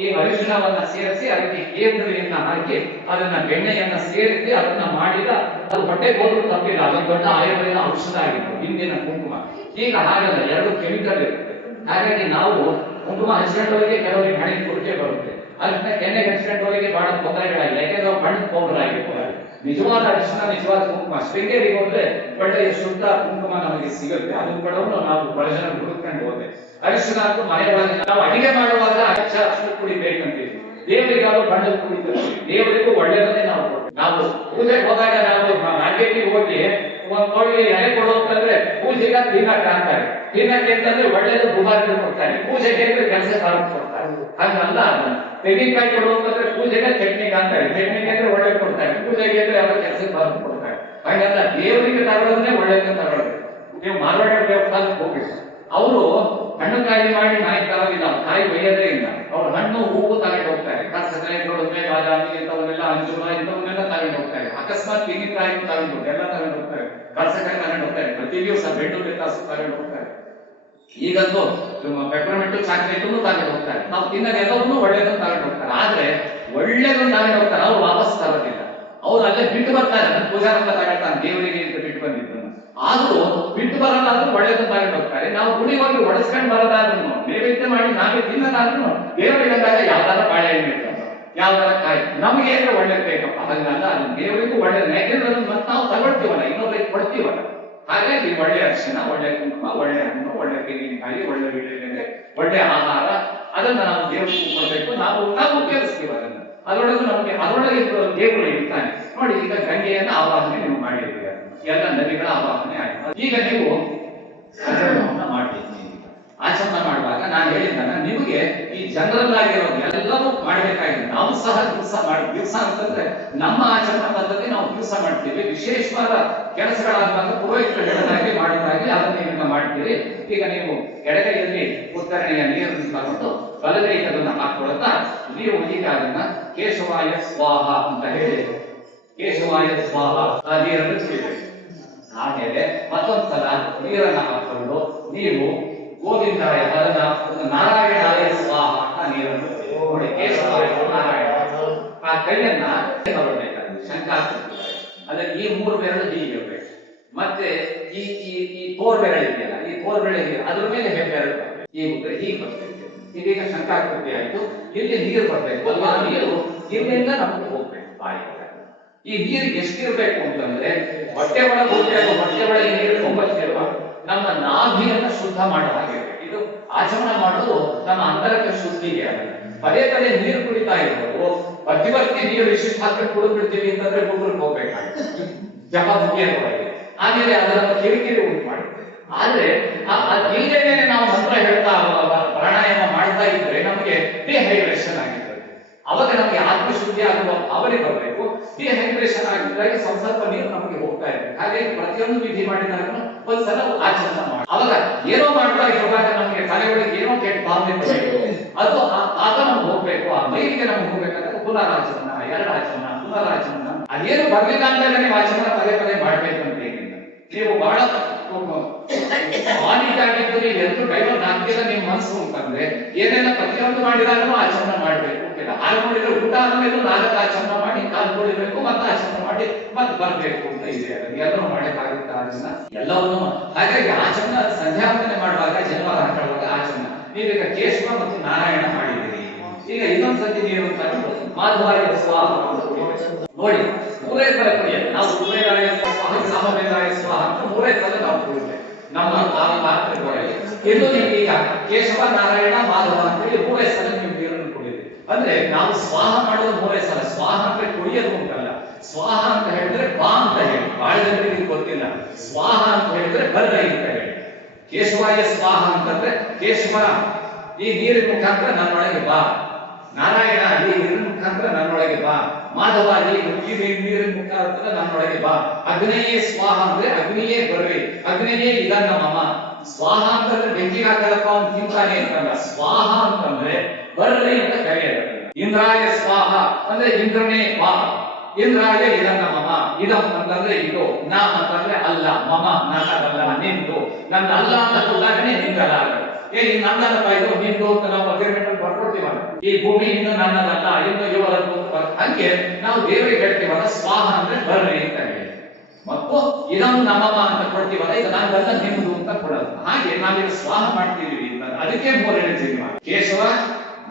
ಈ ಅರಿಶಿಣವನ್ನ ಸೇರಿಸಿ ಅದಕ್ಕೆ ಕೇಸರಿಯನ್ನ ಹಾಕಿ ಅದನ್ನ ಬೆಣ್ಣೆಯನ್ನ ಸೇರಿಸಿ ಅದನ್ನ ಮಾಡಿದ ಅದು ಹೊಟ್ಟೆಗೆ ಹೋದ್ರೂ ತಪ್ಪಿಲ್ಲ. ಅದೊಂದು ದೊಡ್ಡ ಆಯುರ್ವೇದ ಔಷಧ ಆಗಿತ್ತು ಹಿಂದಿನ ಕುಂಕುಮ. ಈಗ ಹಾಗಲ್ಲ, 2 ಕೆಮಿಕಲ್ ಇರುತ್ತೆ. ಹಾಗಾಗಿ ನಾವು ಕುಂಕುಮ ಹಚ್ಕೊಂಡವರಿಗೆ ಕೆಲವರಿಗೆ ಹಣೆಗೆ ಕುಡಿಕೆ ಬರುತ್ತೆ, ಅರಿಶಿನ ಕೆನ್ನೆಗೆ ಹಚ್ಕೊಂಡವರಿಗೆ ಬಹಳ ತೊಂದರೆಗಳಾಗಿಲ್ಲ. ಯಾಕೆಂದ್ರೆ ನಾವು ಬಣ್ಣದ ಪೌಡರ್ ಆಗಿರ್ತಾರೆ. ನಿಜವಾದ ಅರಿಶಿನ, ನಿಜವಾದ ಕುಂಕುಮ ಶೃಂಗೇರಿಗೆ ಹೋದ್ರೆ ಒಳ್ಳೆಯ ಶುದ್ಧ ಕುಂಕುಮ ನಮಗೆ ಸಿಗುತ್ತೆ. ಅದು ಕೂಡ ನಾವು ಬಹಳ ಜನ ಹುಡುಕೊಂಡು ಹೋದೆ. ಅರಿಶಿನ ಅಂತೂ ಮನೆ ಒಳಗೆ ನಾವು ಅಡಿಗೆ ಮಾಡುವಾಗ ಅರಿಶಿನ ಪುಡಿ ಬೇಕಂತೀವಿ, ದೇವರಿಗಾದ್ರೂ ಬಣ್ಣದ ಪುಡಿ ತರ್ತೀವಿ. ದೇವರಿಗೂ ಒಳ್ಳೆಯದನ್ನೇ ನಾವು ಪೂಜೆಗೆ ಹೋದಾಗ ನಾವು ಮಾರ್ಕೆಟಿಗೆ ಹೋಗಿ ಒಂದ್ ಕೋಳಿಗೆ ಎಲೆ ಕೊಡುವಂತಂದ್ರೆ ಪೂಜೆಗೆ ತಿನ್ನಕ್ಕೆ ಅಂತಾರೆ. ತಿನ್ನಕ್ಕೆ ಅಂತಂದ್ರೆ ಒಳ್ಳೇದು ದುಬಾರಿ ಕೊಡ್ತಾರೆ, ಪೂಜೆಗೆ ಅಂದ್ರೆ ಕೆಲಸ ಕೊಡ್ತಾರೆ. ಹಂಗಲ್ಲ, ತೆಂಗಿನಕಾಯಿ ಕೊಡುವಂತಂದ್ರೆ ಪೂಜೆಗೆ ಚಟ್ನಿಗೆ ಅಂತಾರೆ, ಚಟ್ನಿಗೆ ಅಂದ್ರೆ ಒಳ್ಳೇದು ಕೊಡ್ತಾರೆ, ಪೂಜೆಗೆ ಅಂದ್ರೆ ಅವರ ಕೆಲಸಕ್ಕೆ ಬಾರ್ದು ಕೊಡ್ತಾರೆ. ಹಾಗಲ್ಲ, ದೇವರಿಗೆ ತಗೊಳ್ಳೋದನ್ನೇ ಒಳ್ಳೇದನ್ನ ತಗೊಳ್ಳೋದು. ನೀವು ಮಾರವಾಡ ದೇವಸ್ಥಾನಕ್ಕೆ ಹೋಗ್ಬೇಕು, ಅವರು ಹಣ್ಣು ಕಾಯಿ ಮಾಡಿ ಮನೆಗೆ ತರೋದಿಲ್ಲ, ಕಾಯಿ ಒಯ್ಯೋದೇ ಇಲ್ಲ. ಅವ್ರು ಹಣ್ಣು ಹೂವು ತಗೊಂಡು ಹೋಗ್ತಾರೆ, ಕಸರೆ ಗೋಡಂಬೆ ಬಾದಾಮಿ ಇಂಥವನ್ನೆಲ್ಲ ಅಂಜೂರ ಇಂಥವನ್ನೆಲ್ಲ ತಗೊಂಡು ಹೋಗ್ತಾರೆ. ಅಕಸ್ಮಾತ್ ತೆಂಗಿನಕಾಯಿ ತಗೊಂಡು ಎಲ್ಲ ತಗೊಂಡು ಹೋಗ್ತಾರೆ, ಕಸಕಾಯಿ ತಗೊಂಡು ಹೋಗ್ತಾರೆ, ಪ್ರತಿ ದಿವಸ ಬೆಳ್ಳುಳ್ಳಿ ಕಾಸು ತಗೊಂಡು ಹೋಗ್ತಾರೆ. ಈಗಂತೂ ಪೆಪರ್ಮೆಂಟ್ ಚಾಕ್ಲೇಟ್ ತಗೊಂಡು ಹೋಗ್ತಾರೆ. ನಾವು ತಿನ್ನೋದೆಲ್ಲವನ್ನೂ ಒಳ್ಳೇದನ್ನು ತಗೊಂಡು ಹೋಗ್ತಾರೆ, ಆದ್ರೆ ಒಳ್ಳೇದನ್ನು ತಗೊಂಡು ಹೋಗ್ತಾರೆ, ಅವ್ರು ವಾಪಸ್ ತರೋದಿಲ್ಲ. ಅವ್ರು ಅಲ್ಲೇ ಬಿಟ್ಟು ಬರ್ತಾರೆ, ಪೂಜಾರಂತ ತಗೊಳ್ತಾನೆ ದೇವರಿಗೆ ಅಂತ ಬಿಟ್ಟು ಬಂದಿದ್ದು. ಆದ್ರೂ ಬಿಟ್ಟು ಬರಲ್ಲ ಅಂದ್ರೆ ಒಳ್ಳೇದನ್ನು ತಗೊಂಡು ಹೋಗ್ತಾರೆ. ನಾವು ಗುಡಿ ಹೋಗಿ ಒಡಿಸ್ಕೊಂಡು ಬರೋದಾದ್ರೂ, ನೈವೇದ್ಯ ಮಾಡಿ ನಾವೇ ತಿನ್ನೋದಾದ್ರೂ ದೇವರಿಗೆ ಅಂದಾಗ ಯಾವ್ದಾರ ಬಾಳೆಹಣ್ಣು ಇರ್ತದೆ, ಯಾವ್ದಾರ ಕಾಯಿ ನಮಗೆ ಅಂದ್ರೆ ಒಳ್ಳೇದು ಬೇಕಪ್ಪ. ಹಾಗಲ್ಲ, ಅದು ದೇವರಿಗೂ ಒಳ್ಳೇದು, ಯಾಕೆಂದ್ರೆ ಅದನ್ನ ಮತ್ತೆ ನಾವು ತಗೊಳ್ತೀವಲ್ಲ, ಇನ್ನೊಬ್ಬರಿಗೆ ಕೊಡ್ತೀವಲ್ಲ. ಹಾಗಾಗಿ ಒಳ್ಳೆ ಅರಿಶಿನ, ಒಳ್ಳೆ ಕುಂಕುಮ, ಒಳ್ಳೆ ಹಣ್ಣು, ಒಳ್ಳೆ ತೆಂಗಿನಕಾಯಿ, ಒಳ್ಳೆ ವೀಳ್ಯದೆಲೆ, ಒಳ್ಳೆ ಆಹಾರ, ಅದನ್ನ ನಾವು ದೇವರಿಗೆ ಕೊಡಬೇಕು. ನಾವು ಉಪಯೋಗಿಸ್ತೀವಿ ಅದನ್ನ. ಅದರೊಳಗೆ ದೇವರು ಇರ್ತಾನೆ ನೋಡಿ. ಈಗ ಗಂಗೆಯನ್ನ ಆವಾಹನೆ ನೀವು ಮಾಡಿದ್ದೀರಿ, ಎಲ್ಲ ನದಿಗಳ ಆವಾಹನೆ ಆಯ್ತು. ಈಗ ನೀವು ಆಚರಣೆಯನ್ನ ಮಾಡಿದ್ದೀರಿ. ಆಚರಣೆ ಮಾಡುವಾಗ ನಾನು ಹೇಳಿದ್ದಾನ, ನಿಮಗೆ ಈ ಜನರಲ್ ಆಗಿರೋದು ಎಲ್ಲವೂ ಮಾಡಬೇಕಾಗಿದೆ. ನಾವು ಸಹ ದಿವಸ ಅಂತಂದ್ರೆ ನಮ್ಮ ಆಚರಣಾ ಪದ್ಧತಿ ನಾವು ದಿವಸ ಮಾಡ್ತೀವಿ. ವಿಶೇಷವಾದ ಕೆಲಸಗಳಾದಾಗ ಪುರೋಹಿತರು ಹೇಳೋದಾಗಿ ಮಾಡೋದಾಗಿ ಅದನ್ನ ಈಗ ಮಾಡ್ತೀರಿ. ಈಗ ನೀವು ಎಡಗೈಯಲ್ಲಿ ಉತ್ತರಣೆಯ ನೀರನ್ನು ತಗೊಂಡು ಬಲಗೈಗೆ ಅದನ್ನ ಹಾಕೊಳ್ತಾ ನೀವು ಈಗ ಅದನ್ನ ಕೇಶವಾಯ ಸ್ವಾಹ ಅಂತ ಹೇಳಿ ಕೇಶವಾಯ ಸ್ವಾಹ ಆ ನೀರನ್ನು ಕುಡಿಬೇಕು. ಆಮೇಲೆ ಮತ್ತೊಂದ್ಸಲ ನೀರನ್ನ ಹಾಕೊಂಡು ನೀವು ಗೋವಿಂದಾಯ ಅದನ್ನ ನಾರಾಯಣಾಯ ಸ್ವಾಹ ಅಂತ ನೀರನ್ನು ನೋಡಿ. ಕೇಶವಾಯ ನಾರಾಯಣ ಆ ಕೈಯನ್ನ ತಗೊಳ್ಬೇಕಾದ್ರೆ ಶಂಕಾಕೃತಿ, ಅದಕ್ಕೆ ಈ ಮೂರು ಬೆರಳು ಹೀಗಿರ್ಬೇಕು. ಮತ್ತೆ ಈ ಈ ಈ ತೋರ್ ಬೆರಳು ಇದೆಯಲ್ಲ, ಈ ತೋರ್ ಬೆರಳಿಗೆ ಅದ್ರ ಮೇಲೆ ಹೆಬ್ಬೆರಳು ಬರಬೇಕು, ಹೀಗೆ ಬರಬೇಕು. ಇದೀಗ ಶಂಕಾಕೃತಿ ಆಯ್ತು. ಇಲ್ಲಿ ನೀರು ಬರಬೇಕು, ಆ ನೀರು ಇಲ್ಲಿಂದ ನಮಗೆ ಹೋಗ್ಬೇಕು ಬಾಯಿಗೆ. ಈ ನೀರು ಎಷ್ಟಿರ್ಬೇಕು ಅಂತಂದ್ರೆ ಹೊಟ್ಟೆ ಒಳಗೆ ಹೋಗ್ಬೇಕು, ಹೊಟ್ಟೆ ಒಳಗೆ ನೀರು ತುಂಬಕ್ಕಿರಬಾರ್ದು. ನಮ್ಮ ನಾಭಿಯನ್ನ ಶುದ್ಧ ಮಾಡುವ ಹಾಗೆ ಇದು ಆಚರಣೆ ಮಾಡೋದು ನಮ್ಮ ಅಂತರಕ ಶುದ್ಧಿಗೆ. ಪದೇ ಪದೇ ನೀರು ಕುಡಿತಾ ಇರೋದು ಮಧ್ಯವರ್ತಿ ನೀರು ವಿಶಿಷ್ಟ ಹಾಕಿ ಕುಡಿದ್ಬಿಡ್ತೀವಿ ಅಂತಂದ್ರೆ ಗುಡ್ರಿಗೆ ಹೋಗ್ಬೇಕಾಗುತ್ತೆ ಜಪ ಮುಗಿಯೋದ್ರೊಳಗೆ. ಆಮೇಲೆ ಅದನ್ನು ಕಿರಿಕಿರಿ ಉಂಟು ಮಾಡುತ್ತೆ. ಆದ್ರೆ ಆ ನೀರೇನೆ ನಾವು ಮಂತ್ರ ಹೇಳ್ತಾ ಪ್ರಾಣಾಯಾಮ ಮಾಡ್ತಾ ಇದ್ರೆ ನಮಗೆ ಡಿಹೈಡ್ರೇಷನ್ ಆಗಿರ್ತದೆ. ಅವಾಗ ನಮಗೆ ಆತ್ಮಶುದ್ಧಿ ಆಗುವ ಭಾವನೆ ಬರಬೇಕು. ಡಿಹೈಡ್ರೇಷನ್ ಆಗಿದ್ದಾಗ ಸ್ವಲ್ಪ ನೀರು ನಮಗೆ ಹೋಗ್ತಾ ಇರಬೇಕು. ಹಾಗಾಗಿ ಪ್ರತಿಯೊಂದು ವಿಧಿ ಮಾಡಿದಾಗ ಒಂದ್ಸಲ ಆಚರಣೆ ಮಾಡಿ, ಅವಾಗ ಏನೋ ಮಾಡ್ತಾ ಇರುವಾಗ ನಮಗೆ ತಲೆ ಒಳಗೆ ಏನೋ ಕೆಟ್ಟ ಭಾವನೆ ಬರಬೇಕು, ಅದು ಆಗ ನಮ್ಗೆ ಹೋಗ್ಬೇಕು. ಆ ಮೈಲಿಗೆ ನಮ್ಗೆ ಹೋಗ್ಬೇಕಂದ್ರೆ ಪುನರಾಚರಣ, ಎರಡು ಆಚರಣ, ಪುನರಾಚರಣ. ಅದೇನು ಬರ್ಲಿಲ್ಲ ಅಂದಾಗ ನೀವು ಆಚರಣೆ ಪದೇ ಪದೇ ಮಾಡ್ಬೇಕು ಅಂತ ಏನಿಲ್ಲ. ನೀವು ಬಹಳ ಆಗಿದ್ದರೆ ಎಲ್ಲರೂ ಡೈವರ್ಟ್ ಆಗ್ತಿಲ್ಲ ನಿಮ್ಮ ಮನಸ್ಸು ಅಂತಂದ್ರೆ ಏನೆಲ್ಲ ಪ್ರತಿಯೊಂದು ಮಾಡಿದಾಗಲೂ ಆಚರಣೆ ಮಾಡ್ಬೇಕು. ಹಾಲು ಮಾಡಿದ್ರೆ ಊಟ ಆದ್ಮೇಲೆ 4 ಆಚರಣೆ ಮಾಡಿ ಕಾಲು ಕುಡಿಬೇಕು, ಮತ್ತೆ ಆಚರಣೆ ಮಾಡಿ ಮತ್ತೆ ಬರ್ಬೇಕು ಅಂತ ಇದೆ. ಎಲ್ಲರೂ ಮಾಡಕ್ಕಾಗುತ್ತೆ ಅದನ್ನ ಎಲ್ಲವನ್ನೂ. ಹಾಗಾಗಿ ಆಚರಣೆ ಸಂಧ್ಯಾವಂದನೆ ಮಾಡುವಾಗ ಜನ್ಮದ ಹಾಕೊಳ್ಳುವಾಗ ಆಚರಣೆ. ನೀವೀಗ ಕೇಶವ ಮತ್ತು ನಾರಾಯಣ ಮಾಡಿದ್ದೀರಿ. ಈಗ ಇನ್ನೊಂದ್ಸತಿ ನೀವು ಮಾಧವಾಯ ಸ್ವಾಹ ನೋಡಿ, 3 ಸಲ ಕುಡಿಯಲ್ಲ. ನಾವು ಕುಬೇರಾಯ ಸ್ವಾಹ, ಸಾಮವೇದಾಯ ಸ್ವಾಹ ಅಂತ 3 ಸಲ ನಾವು ಕುಡಿದ್ವಿ ನಮ್ಮ ಪಾತ್ರೆಗಳಲ್ಲಿ. ಇನ್ನು ಈಗ ಕೇಶವ, ನಾರಾಯಣ, ಮಾಧವ ಅಂತೇಳಿ 3 ಸಲ ನೀವು ನೀರನ್ನು ಕುಡಿದ್ರಿ. ಅಂದ್ರೆ ನಾವು ಸ್ವಾಹ ಮಾಡೋದು 3 ಸಲ. ಸ್ವಾಹ ಅಂದ್ರೆ ಕುಡಿಯೋದು ಉಂಟಲ್ಲ, ಸ್ವಾಹ ಅಂತ ಹೇಳಿದ್ರೆ ಬಾ ಅಂತ ಹೇಳಿ, ಬಹಳ ಜನರಿಗೆ ಗೊತ್ತಿಲ್ಲ. ಸ್ವಾಹ ಅಂತ ಹೇಳಿದ್ರೆ ಬರ್ರಿ ಅಂತ ಹೇಳಿ. ಕೇಶವಾಯ ಸ್ವಾಹ ಅಂತಂದ್ರೆ ಕೇಶವ ಈ ನೀರಿನ ಮುಖಾಂತರ ನನ್ನೊಳಗೆ ಬಾ, ನಾರಾಯಣ ಈ ನೀರಿನ ಮುಖಾಂತರ ನನ್ನೊಳಗೆ ಬಾ, ಮಾಧವ ಈ ನೀರಿನ ಮುಖಾಂತರ ನನ್ನೊಳಗೆ ಬಾ. ಅಗ್ನೇಯೇ ಸ್ವಾಹ ಅಂದ್ರೆ ಅಗ್ನಿಯೇ ಬರ್ರಿ, ಅಗ್ನಿಯೇ ಇದನ್ನ ಮಮ. ಸ್ವಾಹ ಅಂತಂದ್ರೆ ಬೆಂಕಿಗೆ ಹಾಕಲಪ್ಪ ಅವ್ನು ತಿಂತಾನೆ ಅಂತಲ್ಲ, ಸ್ವಾಹ ಅಂತಂದ್ರೆ ಬರ್ರಿ ಅಂತ ಕರೆಯೋದು. ಇಂದ್ರಾಯ ಸ್ವಾಹ ಅಂದ್ರೆ ಇಂದ್ರನೇ ಬಾ, ಇಂದ್ರಾಯ ಇದನ್ನ ಮಮ. ಇದಂ ಅಂತಂದ್ರೆ ಇದು, ನ ಅಂತಂದ್ರೆ ಅಲ್ಲ, ಮಮ ನನ್ನದಲ್ಲ ನಿಂದು. ನನ್ನ ಅಲ್ಲ ಅಂತ ಕೊಟ್ಟಾಗನೇ ನಿಂದಲ್ಲ. ನನ್ನದಪ್ಪ ಇದು ನಿಂದು ಅಂತ ನಾವು ಅಗ್ರಿಮೆಂಟ್ ಅಲ್ಲಿ ಬರ್ಕೊಡ್ತೀವಲ್ಲ, ಈ ಭೂಮಿ ಇನ್ನು ನನ್ನದಲ್ಲ, ಇನ್ನು ಇವರದ್ದು ಹಂಗೆ ನಾವು ದೇವರಿಗೆ ಹೇಳ್ತೀವಲ್ಲ, ಸ್ವಾಹ ಅಂದ್ರೆ ಬರ್ರಿ ಅಂತ ಹೇಳಿ. ಮತ್ತು ಇದನ್ನು ನಮಮ ಅಂತ ಕೊಡ್ತೀವಲ್ಲ, ಇದು ನಾವೆಲ್ಲ ನಿಮ್ದು ಅಂತ ಕೊಡೋದು. ಹಾಗೆ ನಾವೀಗ ಸ್ವಾಹ ಮಾಡ್ತೀವಿ ಅಂತ ಅದಕ್ಕೆ 3 ಎಳೆ ಜನ್ಮ. ಕೇಶವ,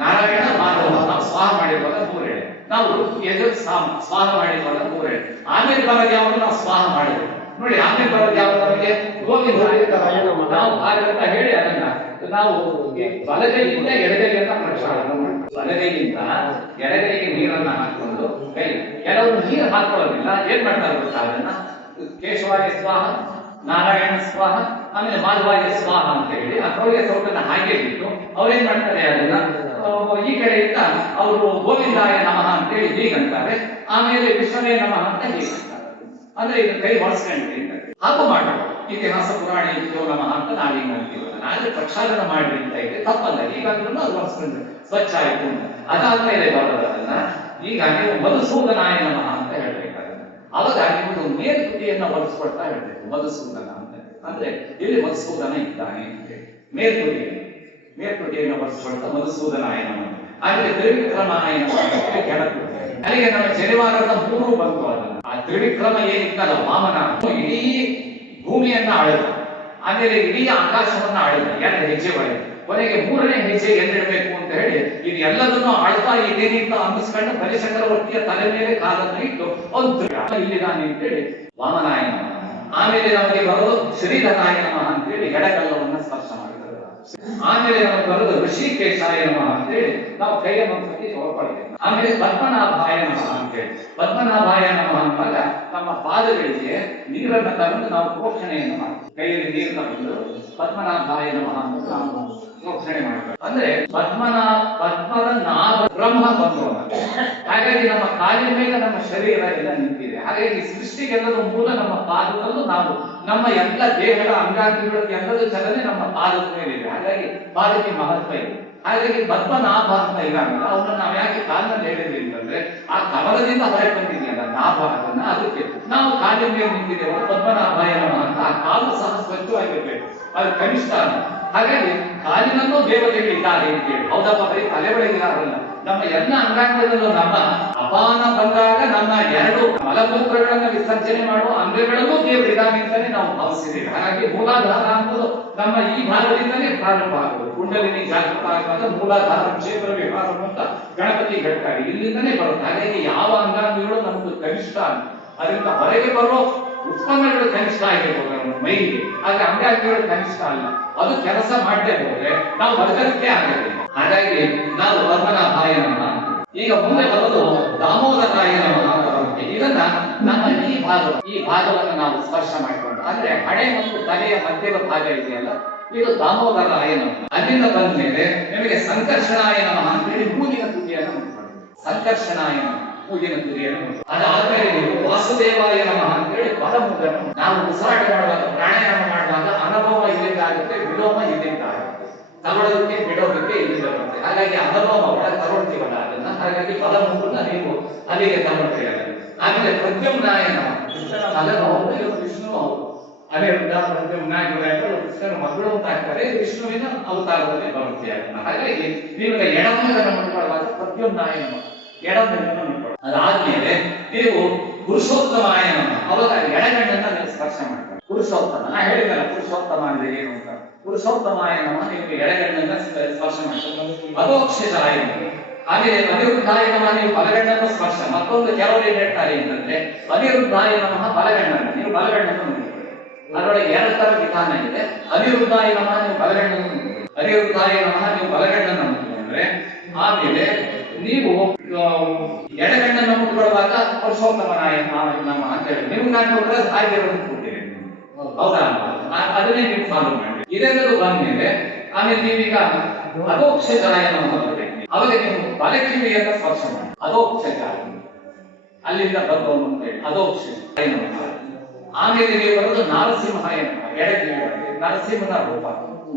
ನಾರಾಯಣ, ಮಾಧವ ನಾವು ಸ್ವಾಹ ಮಾಡಿರುವಾಗ 3 ಎಳೆ. ನಾವು ಎದುರು ಸ್ವಾಹ ಮಾಡಿರುವಾಗ 3 ಎಳೆ. ಆಮೇಲೆ ಬರೋದು ಯಾವಾಗ ನಾವು ಸ್ವಾಹ ಮಾಡಿದ್ವಿ ನೋಡಿ. ಆಮೇಲೆ ಬರೋದು ಯಾವಾಗ ನಮಗೆ ಗೋವಿಂದ ನಾವು ಹಾಗಂತ ಹೇಳಿ ಅದನ್ನ ನಾವು ಬಲಗೈಯಿಂದ ಎಡಗೈಯನ್ನ ಪ್ರಕ್ಷಾಳನ ಮಾಡ್ತೀವಿ. ಬಲಗೈಯಿಂದ ಎಡಗೈಗೆ ನೀರನ್ನ ಹಾಕೊಂಡು ಕೈ, ಕೆಲವರು ನೀರು ಹಾಕೊಳ್ಳೋದಿಲ್ಲ, ಏನ್ ಮಾಡ್ತಾರೆ ಗೊತ್ತಾ, ಅದನ್ನ ಕೇಶವ ಕೇಶವಾಯ ಸ್ವಾಹ, ನಾರಾಯಣ ಸ್ವಾಹ, ಆಮೇಲೆ ಮಾಧವಾಯ ಸ್ವಾಹ ಅಂತ ಹೇಳಿ ಆ ಕೌಳಿಯ ಸೌಟನ್ನ ಹಾಗೆ ಬಿಟ್ಟು ಅವ್ರೇನ್ ಮಾಡ್ತಾರೆ ಅದನ್ನ ಈ ಕಡೆಯಿಂದ ಅವರು ಗೋವಿಂದಾಯ ನಮಃ ಅಂತ ಹೇಳಿ ಹೀಗಂತಾರೆ, ಆಮೇಲೆ ವಿಶ್ವವೇ ನಮಃ ಅಂತ ಹೀಗಂತಾರೆ. ಅಂದ್ರೆ ಇದು ಕೈ ಹೊರಸ್ಕೊಂಡ್ರೆ ಹಾಗೂ ಮಾಡೋದು ಇತಿಹಾಸ ಪುರಾಣ ಇದ್ಯೋ ನಮಃ ಅಂತ ನಾವೀಗ ಅಂತೀವಲ್ಲ, ಆದ್ರೆ ಪ್ರಕ್ಷಾಳನ ಮಾಡಿ ಅಂತ ಇದೆ ತಪ್ಪಲ್ಲ. ಈಗಾದ್ರೂ ಅದು ಹೊರಸ್ಕೊಂಡ್ರೆ ಸ್ವಚ್ಛ ಆಯ್ತು ಅಂತ. ಅದಾದ್ಮೇಲೆ ಬರೋದನ್ನ ಈಗ ನೀವು ಮಧುಸೂದನಾಯ ನಮಃ ಅಂತ ಹೇಳ್ಬೇಕಾದ್ರೆ ಅವಾಗ ನಿಮ್ಮದು ಮೇಲ್ತುಟಿಯನ್ನ ಒಲಿಸ್ಕೊಳ್ತಾ ಹೇಳ್ಬೇಕು ಮಧುಸೂದನ ಅಂತ. ಅಂದ್ರೆ ಇಲ್ಲಿ ಮಧುಸೂದನ ಇದ್ದಾನೆ ಅಂತ ಹೇಳಿ ಮೇಲ್ತುಟಿಯನ್ನು ಒಲಿಸ್ಕೊಳ್ತಾ ಮಧುಸೂದನಾಯ ನಮಃ. ಆಮೇಲೆ ತ್ರಿವಿಕ್ರಮಾಯ ನಮಃ ಕೆಳತುಟಿ. ಅಲ್ಲಿಗೆ ನಮ್ಮ ಶನಿವಾರದ 3 ಬಂತು. ಅದನ್ನ ಆ ತ್ರಿವಿಕ್ರಮ ಏನಿತ್ತಲ್ಲ ವಾಮನ, ಇಡೀ ಭೂಮಿಯನ್ನ ಆಳಿದ, ಆಮೇಲೆ ಇಡೀ ಆಕಾಶವನ್ನ ಆಳಿದ 2 ಹೆಜ್ಜೆ ಒಳಗೆ. ಕೊನೆಗೆ 3ನೇ ಹೆಜ್ಜೆ ಎಲ್ಲಿಡಬೇಕು ಅಂತ ಹೇಳಿ ಇದು ಎಲ್ಲದನ್ನು ಆಳ್ತಾ ಇದೇನಿಂದ ಅನ್ನಿಸ್ಕೊಂಡು ಬಲಿಚಕ್ರವರ್ತಿಯ ತಲೆ ಮೇಲೆ ಕಾಲನ್ನು ಇಟ್ಟು ಒಂದು ಇಲ್ಲಿದ್ದಾನೆ ಅಂತೇಳಿ ವಾಮನಾಯ ನಮಃ. ಆಮೇಲೆ ನಮಗೆ ಬರೋದು ಶ್ರೀಧರಾಯ ನಮಃ ಅಂತೇಳಿ ಎಡಗಲ್ಲವನ್ನ ಸ್ಪರ್ಶ ಮಾಡಿದ್ದಾರೆ. ಆಮೇಲೆ ನಮಗೆ ಬರೋದು ಋಷಿಕೇಶಾಯ ನಮಃ ಅಂತೇಳಿ ನಾವು ಕೈಯನ್ನು ಒಂದ್ಸತಿ ಹೊರಪಡಿದೆ. ಆಮೇಲೆ ಪದ್ಮನಾಭಾಯ ನಮಃ ಅಂತೇಳಿ ಪದ್ಮನಾಭಾಯ ನಮಃ ಅಂದಾಗ ನಮ್ಮ ಪಾದಗಳಿಗೆ ನೀರನ್ನು ತಗೊಂಡು ನಾವು ಪ್ರೋಕ್ಷಣೆಯನ್ನು ಮಾಡ್ತೀವಿ. ಕೈಯಲ್ಲಿ ನೀರು ತಗೊಂಡು ಪದ್ಮನಾಭಾಯ ನಮಃ ಅಂತ ನಾವು ಪ್ರೋಕ್ಷಣೆ ಮಾಡ್ತಾರೆ. ಅಂದ್ರೆ ಪದ್ಮದ ನಾಭ ಬ್ರಹ್ಮ ಬಂದು, ಹಾಗಾಗಿ ನಮ್ಮ ಕಾಲಿನ ಮೇಲೆ ನಮ್ಮ ಶರೀರ ಎಲ್ಲ ನಿಂತಿದೆ. ಹಾಗಾಗಿ ಸೃಷ್ಟಿಗೆಲ್ಲದ ಮೂಲ ನಮ್ಮ ಪಾದದಲ್ಲೂ ನಾವು ನಮ್ಮ ಎಲ್ಲ ದೇಹದ ಅಂಗಾಂಗಗಳ ಎಲ್ಲದ ಚಲನೆ ನಮ್ಮ ಪಾದದ ಮೇಲೆ ಇದೆ. ಹಾಗಾಗಿ ಪಾದಕ್ಕೆ ಮಹತ್ವ ಇದೆ. ಹಾಗಾಗಿ ಪದ್ಮನಾಭ ಅಂತ ಇರಾಗಲ್ಲ, ಅವನ್ನ ನಾವು ಯಾಕೆ ಕಾಲಿನಲ್ಲಿ ಹೇಳಿದ್ವಿ ಅಂತಂದ್ರೆ ಆ ಕಮಲದಿಂದ ಹೊರಗೆ ಬಂದಿದೆಯಲ್ಲ ನಾಭ, ಅದಕ್ಕೆ ನಾವು ಕಾಲಿನ ಮೇಲೆ ನಿಂತಿದ್ದೇವೆ ಪದ್ಮನಾಭಾಯ ನಮಃ ಅಂತ. ಆ ಕಾಲು ಸಹ ಸ್ವಚ್ಛವಾಗಿರ್ಬೇಕು, ಅದು ಕನಿಷ್ಠ. ಹಾಗಾಗಿ ಕಾಲಿನಲ್ಲೂ ದೇವತೆಗಳು ಇದ್ದಾರೆ ಅಂತೇಳಿ. ಹೌದಪ್ಪ, ಬರೀ ತಲೆ ಒಳಗಿದಾರಲ್ಲ, ನಮ್ಮ ಎಲ್ಲ ಅಂಗಾಂಗದಲ್ಲೂ ನಮ್ಮ ಅಪಾನ ಬಂದಾಗ ನಮ್ಮ 2 ಮಲಮೂತ್ರಗಳನ್ನ ವಿಸರ್ಜನೆ ಮಾಡುವ ಅಂಗಗಳಲ್ಲೂ ದೇವರಿದ್ದಾನೆ ಅಂತಾನೆ ನಾವು ಭಾವಿಸಿದ್ದೇವೆ. ಹಾಗಾಗಿ ಮೂಲಾಧಾರ ಅನ್ನೋದು ನಮ್ಮ ಈ ಭಾಗದಿಂದಲೇ ಪ್ರಾರಂಭ ಆಗುವುದು. ಕುಂಡಲಿನಿ ಜಾಗೃತ ಆಗುವಾಗ ಮೂಲಾಧಾರ ಕ್ಷೇತ್ರ ವಿಭಾಗ ಅಂತ ಗಣಪತಿ ಹೇಳ್ತಾರೆ, ಇಲ್ಲಿಂದನೇ ಬರುತ್ತೆ. ಹಾಗಾಗಿ ಯಾವ ಅಂಗಾಂಗಗಳು ನಮ್ದು ಕನಿಷ್ಠ, ಅದರಿಂದ ಹೊರಗೆ ಬರೋ ಉತ್ಪನ್ನಗಳು ಕನಿಷ್ಠ ಆಗಿರ್ಬೋದು ನಮ್ಮ ಮೈಗೆ, ಆದ್ರೆ ಅಂಗಾಂಗಗಳು ಕನಿಷ್ಠ ಅಲ್ಲ. ಅದು ಕೆಲಸ ಮಾಡದೆ ಹೋದ್ರೆ ನಾವು ಬದುಕಲಿಕ್ಕೆ ಆಗಲಿಲ್ಲ. ಹಾಗಾಗಿ ನಾವು ಪದ್ಮನಾಭಾಯ ನಮಃ. ಈಗ ಮುಂದೆ ಬರೋದು ದಾಮೋದರಾಯ ನಮಃ. ಇದನ್ನ ನಮ್ಮ ಈ ಭಾಗವನ್ನು ನಾವು ಸ್ಪರ್ಶ ಮಾಡಿಕೊಂಡು, ಅಂದ್ರೆ ಹಣೆ ಮತ್ತು ತಲೆಯ ಮಧ್ಯದ ಭಾಗ ಇದೆಯಲ್ಲ, ಇದು ದಾಮೋದರಾಯ ನಮಃ. ಅಲ್ಲಿಂದ ಬಂದ ಮೇಲೆ ನಿಮಗೆ ಸಂಕರ್ಷಣಾಯ ನಮಃ ಅಂತೇಳಿ ಮೂಗಿನ ತುದಿಯನ್ನು ಮುಟ್ಕೊಳ್ತೀವಿ. ಸಂಕರ್ಷಣಾಯ ನಮಃ ಮೂಗಿನ ತುದಿಯನ್ನು. ಅದಾದ್ಮೇಲೆ ನೀವು ವಾಸುದೇವಾಯ ನಮಃ ಅಂತೇಳಿ ಬಲಮುದ್ರನ್ನು. ನಾವು ಉಸಿರಾಟ ಮಾಡುವಾಗ ಪ್ರಾಣಾಯಾಮ ಮಾಡುವಾಗ ಅನುಭವ ಇಲ್ಲಿಂದ ಆಗುತ್ತೆ, ವಿಲೋಮ ಇಲ್ಲಿಂದ ಆಗುತ್ತೆ. ತಗೊಳ್ಳೋದಕ್ಕೆ ಬಿಡೋದಕ್ಕೆ ಇಲ್ಲಿಂದ ಬರುತ್ತೆ. ಹಾಗಾಗಿ ಅನುಭವ ಒಳಗೆ ತಗೊಳ್ತೀವಲ್ಲ ಅದನ್ನ, ಹಾಗಾಗಿ ಬಲಮುದ್ರನ್ನ ನೀವು ಅಲ್ಲಿಗೆ ತಗೊಳ್ತೀರ. ಆಮೇಲೆ ಪ್ರದ್ಯುಮ್ನಾಯ ನಮಃ. ವಿಷ್ಣು ಅವರು ಅನಿರುದ್ಧ ಪ್ರದ್ಯುಮ್ನ ಇವರೆಲ್ಲರೂ ಕೃಷ್ಣನ ಮಗಳು ಅಂತ ಆಗ್ತಾರೆ, ವಿಷ್ಣುವಿನ ಅವತಾರದಲ್ಲಿ ಬರುತ್ತೆ ಅದನ್ನ. ಹಾಗಾಗಿ ನಿಮಗೆ ಎಡಮುಖವನ್ನು ಮುಟ್ಕೊಳ್ಳುವಾಗ ಪ್ರದ್ಯುಮ್ನಾಯ ನಮಃ, ಎಡಮುಖವನ್ನು ಮುಟ್ಕೊಳ್ಳಿ. ಅದಾದ್ಮೇಲೆ ನೀವು ಪುರುಷೋತ್ತಮಾಯ ನಮಃ. ಅವಾಗ ಎಡಗಣ್ಣನ್ನ ನೀವು ಸ್ಪರ್ಶ ಮಾಡ್ತಾರೆ. ಪುರುಷೋತ್ತಮ ನಾ ಹೇಳಿದಲ್ಲ, ಪುರುಷೋತ್ತಮ ಅಂದ್ರೆ ಏನು ಅಂತ. ಪುರುಷೋತ್ತಮಾಯ ನಮಃ ನೀವು ಎಡಗಣ್ಣನ್ನ ಸ್ಪರ್ಶ ಮಾಡ್ತಾರೆ. ಅಧೋಕ್ಷಜಾಯ ನಮಃ. ಹಾಗೆ ಅನಿರುದ್ಧಾಯ ನಮಃ ನೀವು ಬಲಗಣ್ಣನ್ನು ಸ್ಪರ್ಶ. ಮತ್ತೊಂದು ಕೆಲವರು ಏನ್ ಹೇಳ್ತಾರೆ ಅಂತಂದ್ರೆ ಅನಿರುದ್ಧಾಯ ನಮಃ ಬಲಗಣ್ಣನ್ನ ನೀವು ಬಲಗಣ್ಣನ್ನು ಮುಟ್ಕೊಳ್ಳಿ. ಅದರೊಳಗೆ 2 ತರ ವಿಧಾನ ಇದೆ. ಅನಿರುದ್ಧಾಯ ನಮಃ ನೀವು ಬಲಗಣ್ಣನ್ನು ಮುಟ್ಕೊಳ್ಳಿ. ಅನಿರುದ್ಧಾಯ ನಮಃ ನೀವು ಬಲಗಣ್ಣನ್ನು ಮುಟ್ಕೊಂಡ್ರೆ, ಆಮೇಲೆ ನೀವು ಎಡಗಣ್ಣನ್ನು ಮುಟ್ಕೊಳ್ಳುವಾಗ ಪುರುಷೋತ್ತಮನಾಯ ನಮಃ ಅಂತ ಹೇಳಿ ನೀವು ನಾನು ನೋಡಿದ್ರೆ ಹಾಗಿರೋದನ್ನು ಕೊಟ್ಟಿರಿ. ಹೌದಾ? ಅದನ್ನೇ ನೀವು ಫಾಲೋ ಮಾಡಿ. ಇದೆಲ್ಲರೂ ಬಂದ್ಮೇಲೆ ಆಮೇಲೆ ನೀವೀಗ ಅಧೋಕ್ಷಜಾಯ ನಮಃ ಬರಬೇಕು. ಅವಾಗ ನೀವು ಬಲಕಿವಿಯನ್ನು ಸ್ಪರ್ಶ ಮಾಡಿ. ಅಧೋಕ್ಷಜಾಯ ಅಲ್ಲಿಂದ ಬಂದವನು ಅಂತ ಹೇಳಿ ಅಧೋಕ್ಷಜಾಯ ನಮಃ. ಆಮೇಲೆ ನೀವು ಬರೋದು ನಾರಸಿಂಹಾಯ ನಮಃ. ಎಡಕಿವಿ ನರಸಿಂಹನ ರೂಪ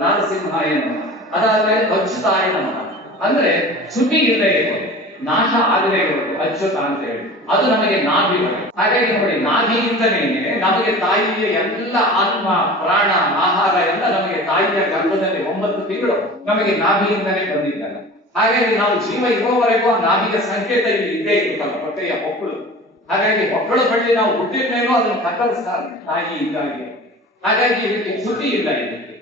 ನಾರಸಿಂಹಾಯ ನಮಃ. ಅದಾದ್ಮೇಲೆ ಅಚ್ಯುತಾಯ ನಮಃ. ಅಂದ್ರೆ ಚ್ಯುತಿ ಇಲ್ಲದೆ ಇರೋದು, ನಾಶ ಆಗದೆ ಇರೋದು ಅಚ್ಯುತ ಅಂತ ಹೇಳಿ, ಅದು ನಮಗೆ ನಾಭಿ. ಹಾಗಾಗಿ ನೋಡಿ, ನಾಭಿಯಿಂದನೇ ನಮಗೆ ತಾಯಿಯ ಎಲ್ಲ ಆತ್ಮ ಪ್ರಾಣ ಆಹಾರ ಎಲ್ಲ ನಮಗೆ ತಾಯಿಯ ಗರ್ಭದಲ್ಲಿ 9 ತಿಂಗಳು ನಮಗೆ ನಾಭಿಯಿಂದನೇ ಬಂದಿದ್ದಲ್ಲ. ಹಾಗಾಗಿ ನಾವು ಜೀವ ಇರೋವರೆಗೂ ಆ ನಾಭಿಯ ಸಂಕೇತ ಇಲ್ಲಿ ಇದ್ದೇ ಇರುತ್ತಲ್ಲ, ಹೊಟ್ಟೆಯ ಮಕ್ಕಳು. ಹಾಗಾಗಿ ಮಕ್ಕಳ ಬಳಿ ನಾವು ಹುಟ್ಟಿದ್ಮೇಲೂ ಅದನ್ನು ಕತ್ತರಿಸ್ತಾರೆ ತಾಯಿ ಇದ್ದಾಗಿ. ಹಾಗಾಗಿ ಇದಕ್ಕೆ ಚ್ಯುತಿ ಇಲ್ಲ ಇದಕ್ಕೆ.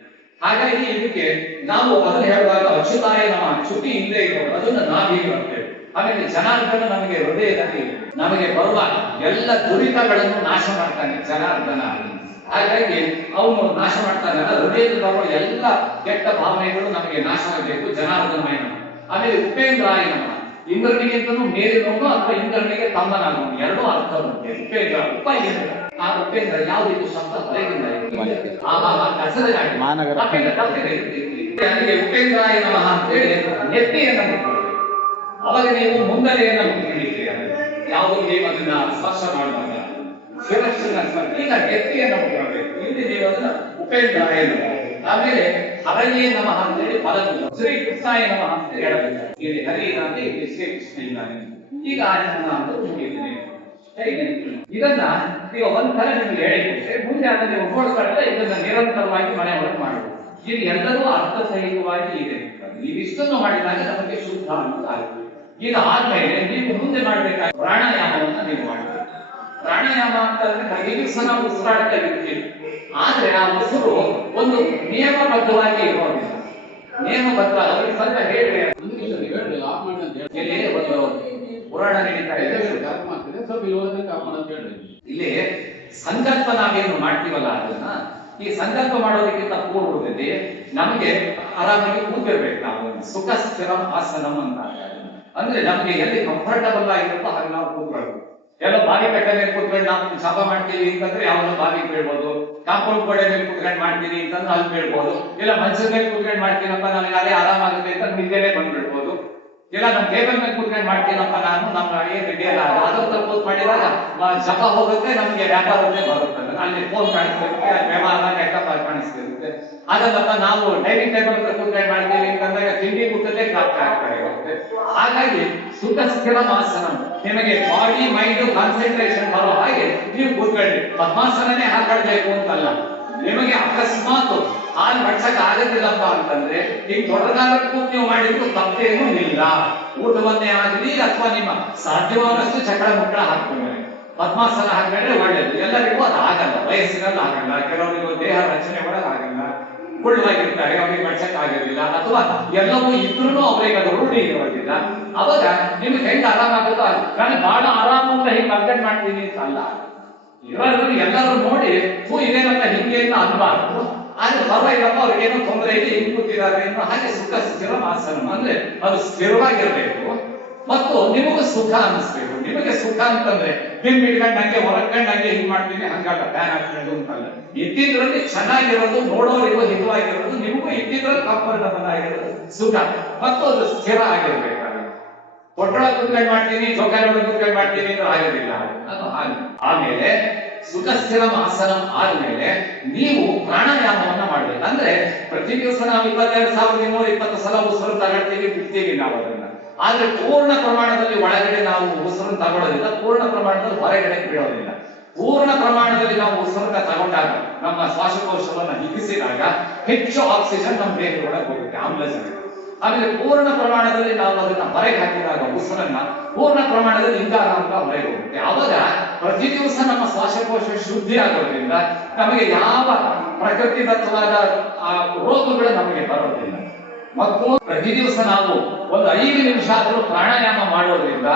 ಹಾಗಾಗಿ ಇದಕ್ಕೆ ನಾವು ಅದನ್ನು ಹೇಳುವಾಗ ಅಚ್ಯುತಾಯ ನಮಃ, ಚ್ಯುತಿ ಇಲ್ಲದೆ ಇರೋದು ಅದನ್ನ ನಾಭಿ ಬರ್ತೇವೆ. ಆಮೇಲೆ ಜನಾರ್ದನ ನಮಗೆ ಹೃದಯದಲ್ಲಿ ನಮಗೆ ಬರುವ ಎಲ್ಲ ದುರಿತಗಳನ್ನು ನಾಶ ಮಾಡ್ತಾನೆ ಜನಾರ್ದನ. ಹಾಗಾಗಿ ಅವನು ನಾಶ ಮಾಡ್ತಾನೆ. ಹೃದಯದಲ್ಲಿ ಬರುವ ಎಲ್ಲ ಕೆಟ್ಟ ಭಾವನೆಗಳು ನಮಗೆ ನಾಶ ಆಗಬೇಕು, ಜನಾರ್ದನಾಯ ನಮಃ. ಆಮೇಲೆ ಉಪೇಂದ್ರಾಯ ನಮಃ. ಇಂದ್ರನಿಗಿಂತನೂ ಮೇಲಿನವನು ಅಥವಾ ಇಂದ್ರನಿಗೆ ತಮ್ಮನಾದವನು, ಎರಡೂ ಅರ್ಥ ಬರುತ್ತೆ. ಉಪೇಂದ್ರ ಉಪ ಇಂದ್ರ. ಆ ಉಪೇಂದ್ರ ಯಾವುದಿದು ಶಬ್ದ ಹೊರಗಿಂದ ಕಸದ ಗಾಡಿ ನನಗೆ ಉಪೇಂದ್ರಾಯ ನಮಃ ಅಂತೇಳಿ ನೆತ್ತಿಯನ್ನು ಮುಟ್ಕೊಳ್ಬೇಕು. ಅವಾಗ ನೀವು ಮುನ್ನಡೆಯನ್ನು ಮುಟ್ಕೊಂಡಿದ್ದೀರಿ. ಯಾವುದೋ ನೀವು ಅದನ್ನ ಸ್ಪರ್ಶ ಮಾಡುವಾಗ ಈಗ ನೆತ್ತಿಯನ್ನು ಮುಟ್ಕೊಳ್ಬೇಕು. ಇಲ್ಲಿ ನೀವು ಅದನ್ನ ಉಪೇಂದ್ರಾಯ ನಮಃ, ಆಮೇಲೆ ಹರಯೇ ನಮಃ ಅಂತೇಳಿ ಬಲದಿಂದ ಶ್ರೀ ಕೃಷ್ಣಾಯ ನಮಃ ಅಂತ ಹೇಳಬೇಕು. ಇಲ್ಲಿ ಹರಿ ಇದ್ದಾನೆ, ಇಲ್ಲಿ ಶ್ರೀ ಕೃಷ್ಣ ಇದ್ದಾನೆ. ಈಗ ಆಚರಣ ಅಂತ ಮುಗಿದ್ದೀನಿ. ಇದನ್ನ ನೀವು ಒಂದ್ಸಲ ನಿಮ್ಗೆ ಹೇಳಿದ್ರೆ ಮುಂದೆ ಅದನ್ನ ನೀವು ನೋಡ್ಕೊಳ್ಳೆ ಇದನ್ನ ನಿರಂತರವಾಗಿ ಮನೆ ಒಳಗೆ ಮಾಡಬಹುದು. ಇದು ಎಲ್ಲರೂ ಅರ್ಥಸಹಿತವಾಗಿ ಇದೆ. ಇದಿಷ್ಟನ್ನು ಮಾಡಿದಾಗ ನಮಗೆ ಶುದ್ಧ ಅಂತ ಆಗುತ್ತೆ. ಇದು ಆದ್ಮೇಲೆ ನೀವು ಮುಂದೆ ಮಾಡ್ಬೇಕಾದ ಪ್ರಾಣಾಯಾಮವನ್ನ ನೀವು ಮಾಡಬೇಕು. ಪ್ರಾಣಾಯಾಮ ಅಂತಂದ್ರೆ ಪ್ರತಿ ನಾವು ಉಸಿರಾಡ್ತಾ ಇರ್ತೀವಿ. ಆದ್ರೆ ಆ ಉಸಿರು ಒಂದು ನಿಯಮಬದ್ಧವಾಗಿ ಇರೋದಿಲ್ಲ. ನಿಯಮಬದ್ಧ ಅವ್ರಿಗೆ ಸ್ವಲ್ಪ ಹೇಳಿ ಒಂದು ಪುರಾಣ ನಡೀತಾ ಇದೆ. ಇಲ್ಲಿ ಸಂಕಲ್ಪ ನಾವೇನು ಮಾಡ್ತೀವಲ್ಲ ಅದನ್ನ, ಈ ಸಂಕಲ್ಪ ಮಾಡೋದಕ್ಕಿಂತ ಪೂರ್ವದಲ್ಲಿ ನಮಗೆ ಆರಾಮಾಗಿ ಕೂತಿರ್ಬೇಕು. ನಾವು ಸುಖ ಸ್ಥಿರ ಆಸನಂ ಅಂತ ಅಂದ್ರೆ ನಮ್ಗೆ ಎಲ್ಲಿ ಕಂಫರ್ಟಬಲ್ ಆಗಿರುತ್ತೋ ಹಾಗೆ ನಾವು ಕೂತ್ಕೊಳ್ಬೇಕು. ಎಲ್ಲೋ ಬಾವಿ ಕಟ್ಟೆ ಕೂತ್ಕೊಂಡು ನಾವು ಜಪ ಮಾಡ್ತೀವಿ ಅಂತಂದ್ರೆ ಯಾವನೋ ಬಾವಿ ಬೀಳ್ಬೋದು. ಕಾಂಪೌಂಡ್ ಗೋಡೆ ಮೇಲೆ ಕೂತ್ಕೊಂಡು ಮಾಡ್ತೀವಿ ಅಂತಂದ್ರೆ ಅಲ್ಲಿ ಬೀಳ್ಬೋದು. ಇಲ್ಲ ಮಂಚದ ಮೇಲೆ ಕೂತ್ಕೊಂಡು ಮಾಡ್ತೀನಪ್ಪ ನನಗೆ ಅದೇ ಆರಾಮಾಗುತ್ತೆ ಅಂತ ನಿದ್ದೆನೆ ಬಂದ್ಬಿಡ್ಬೋದು. ಇಲ್ಲ ನಮ್ ಟೇಬಲ್ ಮೇಲೆ ಕೂತ್ಕೊಂಡು ಮಾಡ್ತೀನಪ್ಪ ನಾನು ನಮ್ಮ ಏನ್ ರೆಡಿಯಲ್ಲ ಅದೊಂದು ಕೂತ್ ಮಾಡಿದಾಗ ಜಪ ಹೋಗುತ್ತೆ, ನಮ್ಗೆ ವ್ಯಾಪಾರವೇ ಬರುತ್ತೆ. ಅಲ್ಲಿ ಫೋನ್ ಕಾಣಿಸ್ತಿರುತ್ತೆ, ವ್ಯವಹಾರ ಲೆಕ್ಕ ಕಾಣಿಸ್ತಿರುತ್ತೆ. ಅದಲ್ಲಪ್ಪ ನಾವು ಡೈನಿಂಗ್ ಟೇಬಲ್ ಕೂತ್ಕೊಂಡು ಮಾಡ್ತೀವಿ ಅಂತಂದಾಗ ತಿಂಡಿ ಕೂತಲ್ಲೇ ಪ್ರಾಪ್ತ ಆಗ್ತಾ ಇರುತ್ತೆ. ಹಾಗಾಗಿ ಸುಖ ಸ್ಥಿರ ಆಸನ ನಿಮಗೆ ಬಾಡಿ ಮೈಂಡ್ ಕಾನ್ಸಂಟ್ರೇಷನ್ ಬರೋ ಹಾಗೆ ನೀವು ಕೂತ್ಕೊಳ್ಳಿ. ಪದ್ಮಾಸನನೇ ಹಾಕೊಳ್ಬೇಕು ಅಂತಲ್ಲ. ನಿಮಗೆ ಅಕಸ್ಮಾತ್ ಹಾಲು ಮಡ್ಸಕ್ ಆಗದಿಲ್ಲಪ್ಪ ಅಂತಂದ್ರೆ ಈಗ ದೊಡ್ಡದಾಗಕ್ಕೂ ನೀವು ಮಾಡಿದ್ರು ತಪ್ಪೇನೂ ಇಲ್ಲ. ಊಟವನ್ನೇ ಆಗಲಿ ಅಥವಾ ನಿಮ್ಮ ಸಾಧ್ಯವಾದಷ್ಟು ಚಕ್ರ ಮುಕ್ಕಳ ಹಾಕೊಂಡ್ರೆ ಪದ್ಮಾಸನ ಹಾಕೊಂಡ್ರೆ ಒಳ್ಳೇದು. ಎಲ್ಲರಿಗೂ ಅದು ಆಗಲ್ಲ, ವಯಸ್ಸಿನಲ್ಲಿ ಆಗಲ್ಲ. ಕೆಲವರಿಗೂ ದೇಹ ರಚನೆ ಒಳಗೆ ಆಗಲ್ಲ, ಕುಳ್ಳಾಗಿರ್ತಾರೆ, ಅವ್ರಿಗೆ ಮಡ್ಸಕ್ ಆಗೋದಿಲ್ಲ. ಅಥವಾ ಎಲ್ಲವೂ ಇದ್ರೂ ಅವ್ರಿಗೆ ಅದು ರೂಢಿ ಇರೋದಿಲ್ಲ. ಅವಾಗ ನಿಮ್ಗೆ ಹೆಂಗ್ ಆರಾಮಾಗುತ್ತೋ ನಾನು ಬಹಳ ಆರಾಮ ಅಂತ ಹಿಂಗ್ ಅರ್ಜೆಂಟ್ ಮಾಡ್ತೀನಿ ಅಂತ ಅಲ್ಲ. ಎಲ್ಲರೂ ನೋಡಿ ಇದೇನಂತ ಹಿಂಗೆ ಅಂತ ಅನ್ಬಾರ್ದು. ಆದ್ರೆ ಪರವಾಗಿಲ್ಲಪ್ಪ ಅವ್ರಿಗೇನೋ ತೊಂದರೆ ಇದೆ, ಹಿಂಗ್ ಕೂತಿದ್ದಾರೆ ಅನ್ನೋ ಹಾಗೆ ಸುಖ ಸ್ಥಿರ ಆಸನ ಅಂದ್ರೆ ಅದು ಸ್ಥಿರವಾಗಿರ್ಬೇಕು ಮತ್ತು ನಿಮಗೂ ಸುಖ ಅನಿಸ್ಬೇಕು. ನಿಮಗೆ ಸುಖ ಅಂತಂದ್ರೆ ಹಿಂಗ್ ಇಟ್ಕೊಂಡಂಗೆ ಹೊರಕೊಂಡಂಗೆ ಹಿಂಗ್ ಮಾಡ್ತೀನಿ ಹಂಗಲ್ಲ, ಫ್ಯಾನ್ ಹಾಕೊಂಡು ಅಂತಲ್ಲ. ಇದ್ದಿದ್ರಲ್ಲಿ ಚೆನ್ನಾಗಿರೋದು, ನೋಡೋರಿಗೂ ಹಿತವಾಗಿರೋದು, ನಿಮಗೂ ಇದ್ದಿದ್ರಲ್ಲಿ ಕಂಫರ್ಟಬಲ್ ಆಗಿರೋದು ಸುಖ ಮತ್ತು ಅದು ಸ್ಥಿರ ಆಗಿರ್ಬೇಕಾದ್ರೆ. ಕೊಟ್ಟಳ ಕುತ್ಕೊಂಡು ಮಾಡ್ತೀನಿ, ಚೌಕಾನೊಳಗೆ ಕುತ್ಕೊಂಡು ಮಾಡ್ತೀನಿ ಅಂತ ಆಗೋದಿಲ್ಲ. ಅದು ಹಾಗೆ. ಆಮೇಲೆ ಸುಖ ಸ್ಥಿರ ಆಸನ ಆದ್ಮೇಲೆ ನೀವು ಪ್ರಾಣಾಯಾಮವನ್ನ ಮಾಡ್ಬೇಕು. ಅಂದ್ರೆ ಪ್ರತಿ ದಿವಸ ನಾವು 22,220 ಸಲ ಉಸಿರು ತಗೊಳ್ತೀವಿ, ಬಿಡ್ತೀವಿ ನಾವು ಅದನ್ನ. ಆದ್ರೆ ಪೂರ್ಣ ಪ್ರಮಾಣದಲ್ಲಿ ಒಳಗಡೆ ನಾವು ಉಸಿರನ್ನು ತಗೊಳ್ಳೋದಿಲ್ಲ, ಪೂರ್ಣ ಪ್ರಮಾಣದಲ್ಲಿ ಹೊರಗಡೆ ಬಿಡೋದಿಲ್ಲ. ಪೂರ್ಣ ಪ್ರಮಾಣದಲ್ಲಿ ನಾವು ಉಸಿರನ್ನ ತಗೊಂಡಾಗ, ನಮ್ಮ ಶ್ವಾಸಕೋಶವನ್ನ ಹಿಗ್ಗಿಸಿದಾಗ ಹೆಚ್ಚು ಆಕ್ಸಿಜನ್ ನಮ್ಮ ದೇಹದೊಳಗೆ ಹೋಗುತ್ತೆ, ಆಮ್ಲಜನಕ. ಆಮೇಲೆ ಪೂರ್ಣ ಪ್ರಮಾಣದಲ್ಲಿ ನಾವು ಅದನ್ನ ಹೊರಗೆ ಹಾಕಿದಾಗ ಉಸಿರನ್ನ ಪೂರ್ಣ ಪ್ರಮಾಣದಲ್ಲಿ ಇಂಗಾಲಾಮ್ಲ ಹೊರಗೆ ಹೋಗುತ್ತೆ. ಅವಾಗ ಪ್ರತಿ ದಿವಸ ನಮ್ಮ ಶ್ವಾಸಕೋಶ ಶುದ್ಧಿ ಆಗೋದ್ರಿಂದ ನಮಗೆ ಯಾವ ಪ್ರಕೃತಿದತ್ತವಾದ ರೋಗಗಳು ನಮಗೆ ಬರೋದಿಲ್ಲ. ಮತ್ತು ಪ್ರತಿ ದಿವಸ ನಾವು ಒಂದು 5 ನಿಮಿಷ ಆದರೂ ಪ್ರಾಣಾಯಾಮ ಮಾಡೋದ್ರಿಂದ,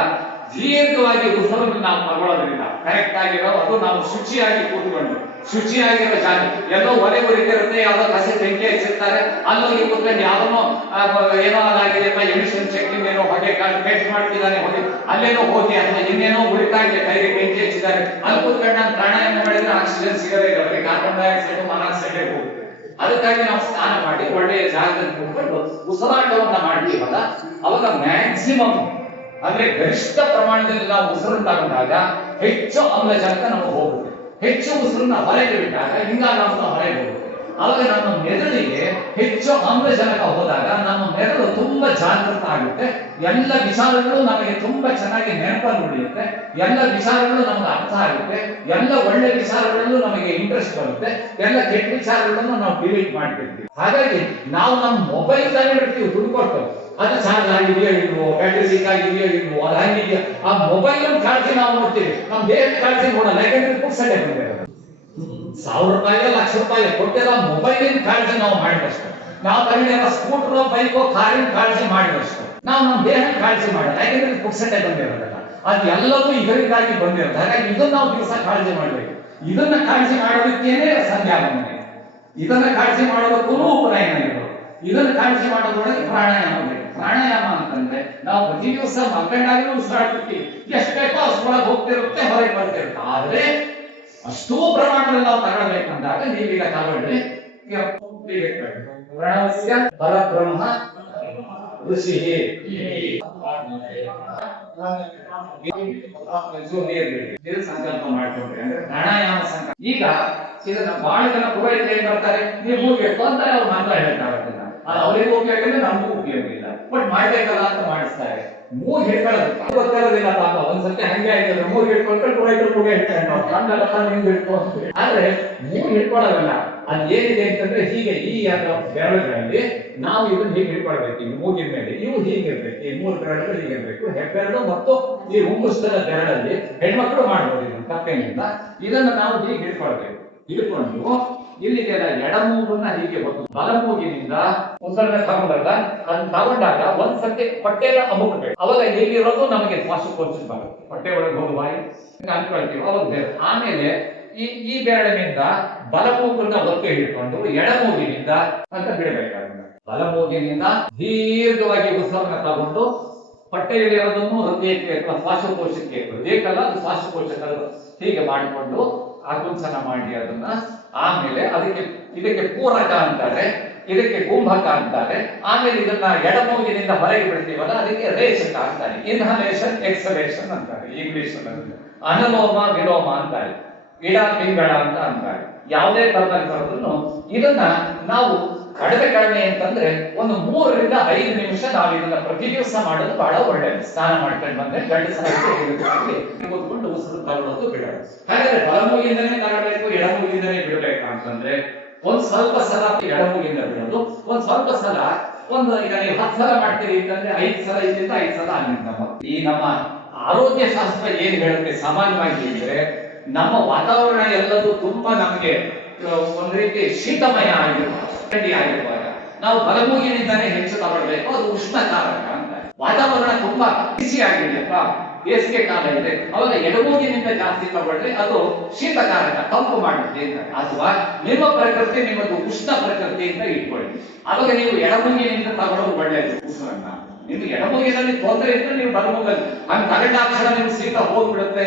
ದೀರ್ಘವಾಗಿ ಉಸಿರನ್ನು ನಾವು ತಗೊಳ್ಳೋದ್ರಿಂದ ಕರೆಕ್ಟ್ ಆಗಿರೋ ಅದು ನಾವು ಶುಚಿಯಾಗಿ ಕೂತ್ಕೊಂಡು ಶುಚಿಯಾಗಿರೋ ಜಾಗ. ಎಲ್ಲೋ ಒಲೆ ಉರಿತಿರುತ್ತೆ, ಯಾವ್ದೋ ಕಸೆ ಬೆಂಕಿ ಹಚ್ಚಿರ್ತಾರೆ, ಅಲ್ಲೋಗಿ ಕೂತ್ಕೊಂಡು ಯಾವನೋ ಏನೋ ಅದಾಗಿದೆಯಪ್ಪ ಎಮಿಷನ್ ಚೆಕ್ಕಿಂಗ್ ಏನೋ ಹೊಗೆ ಟೆಸ್ಟ್ ಮಾಡ್ತಿದ್ದಾನೆ, ಹೊಗೆ ಅಲ್ಲೇನೋ ಹೋಗಿ ಅಥವಾ ಇನ್ನೇನೋ ಉರಿತಾ ಇದೆ, ಕೈಗೆ ಬೆಂಕಿ ಹಚ್ಚಿದ್ದಾರೆ, ಅಲ್ಲಿ ಕೂತ್ಕೊಂಡು ನಾನು ಪ್ರಾಣಾಯಾಮ ಮಾಡಿದ್ರೆ ಆಕ್ಸಿಜನ್ ಸಿಗದೇ ಇರೋರಿಗೆ ಕಾರ್ಬನ್ ಡೈಆಕ್ಸೈಡ್ ಮಾನಾಕ್ಸೈಡ್ ಹೋಗುತ್ತೆ. ಅದಕ್ಕಾಗಿ ನಾವು ಸ್ನಾನ ಮಾಡಿ ಒಳ್ಳೆಯ ಜಾಗದಲ್ಲಿ ಕೂತ್ಕೊಂಡು ಉಸಿರಾಟವನ್ನ ಮಾಡ್ತೀವಲ್ಲ, ಅವಾಗ ಮ್ಯಾಕ್ಸಿಮಮ್ ಅಂದ್ರೆ ಗರಿಷ್ಠ ಪ್ರಮಾಣದಲ್ಲಿ ನಾವು ಉಸಿರು ತಗೊಂಡಾಗ ಹೆಚ್ಚು ಆಮ್ಲಜನಕ ನಮಗೆ ಹೋಗುತ್ತೆ. ಹೆಚ್ಚು ಉಸಿರನ್ನ ಹೊರಗೆ ಬಿಟ್ಟಾಗ ಇಂಗಾಲಾಮ್ಲ ಹೊರಗೆ ಹೋಗುತ್ತೆ. ಅವಾಗ ನಮ್ಮ ಮೆದುಳಿಗೆ ಹೆಚ್ಚು ಆಮ್ಲಜನಕ ಹೋದಾಗ ನಮ್ಮ ಮೆದುಳು ತುಂಬಾ ಜಾಗೃತ ಆಗುತ್ತೆ. ಎಲ್ಲ ವಿಚಾರಗಳು ನಮಗೆ ತುಂಬಾ ಚೆನ್ನಾಗಿ ನೆನಪನ್ನು ಉಳಿಯುತ್ತೆ. ಎಲ್ಲ ವಿಚಾರಗಳು ನಮ್ಗೆ ಅರ್ಥ ಆಗುತ್ತೆ. ಎಲ್ಲ ಒಳ್ಳೆ ವಿಚಾರಗಳಲ್ಲೂ ನಮಗೆ ಇಂಟ್ರೆಸ್ಟ್ ಬರುತ್ತೆ. ಎಲ್ಲ ಕೆಟ್ಟ ವಿಚಾರಗಳನ್ನು ನಾವು ಡಿಲೀಟ್ ಮಾಡ್ಬಿಡ್ತೀವಿ. ಹಾಗಾಗಿ ನಾವು ನಮ್ಮ ಮೊಬೈಲ್ ತಾನೇ ಬಿಡ್ತೀವಿ ದುಡ್ಡು ಕೊಟ್ಟು, ಅದು ಚಾರ್ಜ್ ಆಗಿದೆಯೋ ಇಲ್ವೋ, ಬ್ಯಾಟ್ರಿ ಲೀಕ್ ಆಗಿದೆಯೋ ಇಲ್ವೋ, ಅದು ಆಗಿದೆಯೋ. ಆ ಮೊಬೈಲ್ ಕಾಳಜಿ ನಾವು ನೋಡ್ತೀವಿ, ನಮ್ಮ ದೇಹದ ಕಾಳಜಿ ನೋಡಲ್ಲ. ಯಾಕಂದ್ರೆ ಪುಕ್ಸಟೆ ಬಂದಿರೋದು. 1,000 ರೂಪಾಯಿ 1,00,000 ರೂಪಾಯಿ ಕೊಟ್ಟಿರೋ ಮೊಬೈಲಿನ ಕಾಳಜಿ ನಾವು ಮಾಡಿದಷ್ಟು, ನಾವು ತಗೊಂಡಿರೋ ಸ್ಕೂಟರ್ ಬೈಕೋ ಕಾರಿನ ಕಾಳಜಿ ಮಾಡಿದಷ್ಟು ನಾವು ನಮ್ಮ ದೇಹದ ಕಾಳಜಿ ಮಾಡಲ್ಲ. ಯಾಕಂದ್ರೆ ಪುಕ್ಸಟೆ ಬಂದಿರೋದಲ್ಲ, ಅದು ಎಲ್ಲವೂ ಇದರಿಂದಾಗಿ ಬಂದಿರೋದು. ಹಾಗಾಗಿ ಇದನ್ನ ನಾವು ದಿವಸ ಕಾಳಜಿ ಮಾಡ್ಬೇಕು. ಇದನ್ನ ಕಾಳಜಿ ಮಾಡೋದಕ್ಕೇನೆ ಸಂಧ್ಯಾ ಬಂದಿದೆ. ಇದನ್ನ ಕಾಳಜಿ ಮಾಡೋದಕ್ಕೂ ಉಪನಯನ ಇರೋದು. ಇದನ್ನ ಕಾಳಜಿ ಮಾಡೋದ್ರೊಳಗೆ ಪ್ರಾಣಾಯಾಮ ಬೇಕು. ಪ್ರಾಣಾಯಾಮ ಅಂತಂದ್ರೆ ನಾವು ಪ್ರತಿ ದಿವಸ ಮಕ್ಕಳಾಗಲೂ ಉಸಿರಾಡ್ತಿರ್ತೀವಿ, ಎಷ್ಟು ಬೇಕೋ ಅಷ್ಟೊಳಗೆ ಹೋಗ್ತಿರುತ್ತೆ, ಹೊರಗೆ ಬರ್ತಿರುತ್ತೆ. ಆದ್ರೆ ಅಷ್ಟೂ ಪ್ರಮಾಣದಲ್ಲಿ ನಾವು ತಗೊಳ್ಬೇಕಂದಾಗ ನೀವೀಗ ತಗೊಳ್ರಿ. ಈಗ ಪ್ರಣವಸ್ಯ ಪರಬ್ರಹ್ಮ ಋಷಿ ನೀರು ಸಂಕಲ್ಪ ಮಾಡ್ಕೊಂಡ್ರಿ ಅಂದ್ರೆ ಪ್ರಾಣಾಯಾಮ ಸಂಕಲ್ಪ. ಈಗ ಇದನ್ನ ಬಹಳ ಜನ ಪುರೋಹಿತರು ಏನ್ ಮಾಡ್ತಾರೆ, ನೀವು ಹೋಗ್ಬೇಕು ಅಂತ ಅವ್ರು ಮಂತ್ರ ಹೇಳ್ತಾರೆ. ಅವರಿಗೂ ಉಪಯೋಗ ಇಲ್ಲ, ನಮಗೂ ಉಪಯೋಗ ಇಲ್ಲ, ಬಟ್ ಮಾಡ್ಬೇಕಲ್ಲ ಅಂತ ಮಾಡಿಸ್ತಾರೆ. ಮೂಗ್ ಹಿಡ್ಕೊಳ್ಳೋದು ಗೊತ್ತಿರೋದಿಲ್ಲ ಪಾಪ. ಒಂದ್ಸತಿ ಹಂಗೆ ಆಗಿದ್ರೆ ಮೂಗ್ ಹಿಡ್ಕೊಂಡ್ರೆ ಪುರೋಹಿತರು ಮೂಗ ಹಿಡ್ಕೊಂಡು ಆದ್ರೆ ಮೂಗ್ ಹಿಡ್ಕೊಳ್ಳೋದಲ್ಲ. ಅದ್ ಏನಿದೆ ಅಂತಂದ್ರೆ ಹೀಗೆ ಈ ಬೆರಳುಗಳಲ್ಲಿ ನಾವು ಇದನ್ನ ಹೀಗೆ ಹಿಡ್ಕೊಳ್ಬೇಕು. ಈಗ ಮೂಗಿನ ಮೇಲೆ ಇವು ಹೀಗಿರ್ಬೇಕು, ಈ ಮೂರು ಬೆರಳುಗಳು ಹೀಗಿರ್ಬೇಕು. ಹೆಬ್ಬೆರಳು ಮತ್ತು ಈ ಮುಂಗುಷ್ಟದ ಬೆರಳಲ್ಲಿ ಹೆಣ್ಮಕ್ಳು ಮಾಡ್ಬೋದು, ಇದನ್ನು ತಪ್ಪೇನಿಲ್ಲ. ಇದನ್ನ ನಾವು ಹೀಗೆ ಹಿಡ್ಕೊಳ್ಬೇಕು. ಹಿಡ್ಕೊಂಡು ಇಲ್ಲಿಗೆ ಎಡಮೂಗನ್ನ ಹೀಗೆ ಬಲಮೂಗಿನಿಂದ ಉಸಿರನ್ನ ತಗೊಂಡಾಗ ಅದನ್ನ ತಗೊಂಡಾಗ ಒಂದ್ಸತಿ ಹೊಟ್ಟೆನ ಅಮುಕ್ಬೇಕು. ಅವಾಗ ಇಲ್ಲಿರೋದು ನಮಗೆ ಶ್ವಾಸಕೋಶ ಬರುತ್ತೆ. ಹೊಟ್ಟೆ ಒಳಗೆ ಹೋಗುವಾಯಿ ಅನ್ಕೊಳ್ತೀವಿ, ಅವಾಗ ಬೇರೆ. ಆಮೇಲೆ ಈ ಬೆರಳಿನಿಂದ ಬಲಮೂಗನ್ನ ಒತ್ತೆ ಹಿಡ್ಕೊಂಡು ಎಡಮೂಗಿನಿಂದ ಅಂತ ಬಿಡಬೇಕಾಗುತ್ತೆ. ಬಲಮೂಗಿನಿಂದ ದೀರ್ಘವಾಗಿ ಉಸಿರನ್ನ ತಗೊಂಡು ಹೊಟ್ಟೆಯಲ್ಲಿರೋದನ್ನು ಹೃದಯಕ್ಕೆ ಅಥವಾ ಶ್ವಾಸಕೋಶಕ್ಕೆ, ಹೃದಯಕ್ಕಲ್ಲ ಅದು ಶ್ವಾಸಕೋಶಕ್ಕಲ್ಲ, ಹೀಗೆ ಮಾಡಿಕೊಂಡು ಆಕುಂಚನ ಮಾಡಿ ಅದನ್ನ. ಆಮೇಲೆ ಇದಕ್ಕೆ ಪೂರಕ ಅಂತಾರೆ, ಇದಕ್ಕೆ ಕುಂಭಕ ಅಂತಾರೆ. ಆಮೇಲೆ ಇದನ್ನ ಎಡಮೂಗಿನಿಂದ ಹೊರಗೆ ಬಿಡ್ತೀವಲ್ಲ, ಅದಕ್ಕೆ ರೇಚಕ ಅಂತಾರೆ. ಇನ್ಹಲೇಷನ್ ಎಕ್ಸಲೇಷನ್ ಅಂತಾರೆ ಇಂಗ್ಲಿಷ್. ಅನುಲೋಮ ವಿಲೋಮ ಅಂತಾರೆ, ಇಡ ಪಿಂಗಳ ಅಂತ ಅಂತಾರೆ. ಯಾವುದೇ ತರದಲ್ಲಿ ಕರೆದ್ರು ಇದನ್ನ ನಾವು ಕಡಿಮೆ ಅಂತಂದ್ರೆ ಒಂದು 3 ರಿಂದ 5 ನಿಮಿಷ ನಾವು ಇದನ್ನ ಪ್ರತಿ ದಿವಸ ಮಾಡೋದು ಬಹಳ ಒಳ್ಳೆಯದು. ಸ್ನಾನ ಮಾಡ್ಕೊಂಡು ಬಂದ್ರೆ ಗಂಡಸರಾಗಿ ಕೂತ್ಕೊಂಡು ಉಸಿರು ತಗೊಳ್ಳೋದು ಬಿಡೋದು. ಹಾಗಾದ್ರೆ ಬಲಮೂಗಿಂದನೇ ತಗೊಳ್ಬೇಕು, ಎಡಮೂಗಿಂದನೇ ಬಿಡಬೇಕು ಅಂತಂದ್ರೆ ಒಂದ್ ಸ್ವಲ್ಪ ಸಲ ಎಡಮೂಗಿಂದ ಬಿಡೋದು, ಒಂದ್ ಸ್ವಲ್ಪ ಸಲ ಈಗ ನೀವು 10 ಸಲ ಮಾಡ್ತೀರಿ ಅಂತಂದ್ರೆ 5 ಸಲ ಇದರಿಂದ 5 ಸಲ ಅಲ್ಲಿಂದ. ಈ ನಮ್ಮ ಆರೋಗ್ಯ ಶಾಸ್ತ್ರ ಏನ್ ಹೇಳುತ್ತೆ ಸಾಮಾನ್ಯವಾಗಿ ಇದ್ರೆ, ನಮ್ಮ ವಾತಾವರಣ ಎಲ್ಲದೂ ತುಂಬಾ ನಮಗೆ ಒಂದ್ ರೀತಿ ಶೀತಮಯ ಆಗಿರುವಾಗ ನಾವು ಬಲಮೂಗಿನಿಂದಾನೇ ಹೆಚ್ಚು ತಗೊಳ್ಬೇಕು. ಅದು ಉಷ್ಣಕಾರಕ ಅಂತ. ವಾತಾವರಣ ತುಂಬಾ ಬಿಸಿ ಆಗಿದೆಯಪ್ಪ, ಬೇಸಿಗೆ ಕಾಲ ಇದೆ, ಅವಾಗ ಎಡಮೂಗಿನಿಂದ ಜಾಸ್ತಿ ತಗೊಳ್ಳಿ, ಅದು ಶೀತಕಾರಕ, ತಂಪು ಮಾಡುತ್ತೆ ಅಂತ. ಅಥವಾ ನಿಮ್ಮ ಪ್ರಕೃತಿ ನಿಮ್ಮದು ಉಷ್ಣ ಪ್ರಕೃತಿಯಿಂದ ಇಟ್ಕೊಳ್ಳಿ, ಅವಾಗ ನೀವು ಎಡಮೂಗಿನಿಂದ ತಗೊಳ್ಳೋದು ಒಳ್ಳೆಯದು ಉಸಿರನ್ನ. ನಿಮ್ಗೆ ಎಡಮೂಗಿನಲ್ಲಿ ತೊಂದರೆ ಇದ್ರೆ ನೀವು ಬಲಮೂಗಲ್ಲಿ ಹಂಗೆ ತಗೊಂಡಾಕ್ಷಣ ನಿಮ್ಗೆ ಶೀತ ಹೋಗ್ಬಿಡುತ್ತೆ,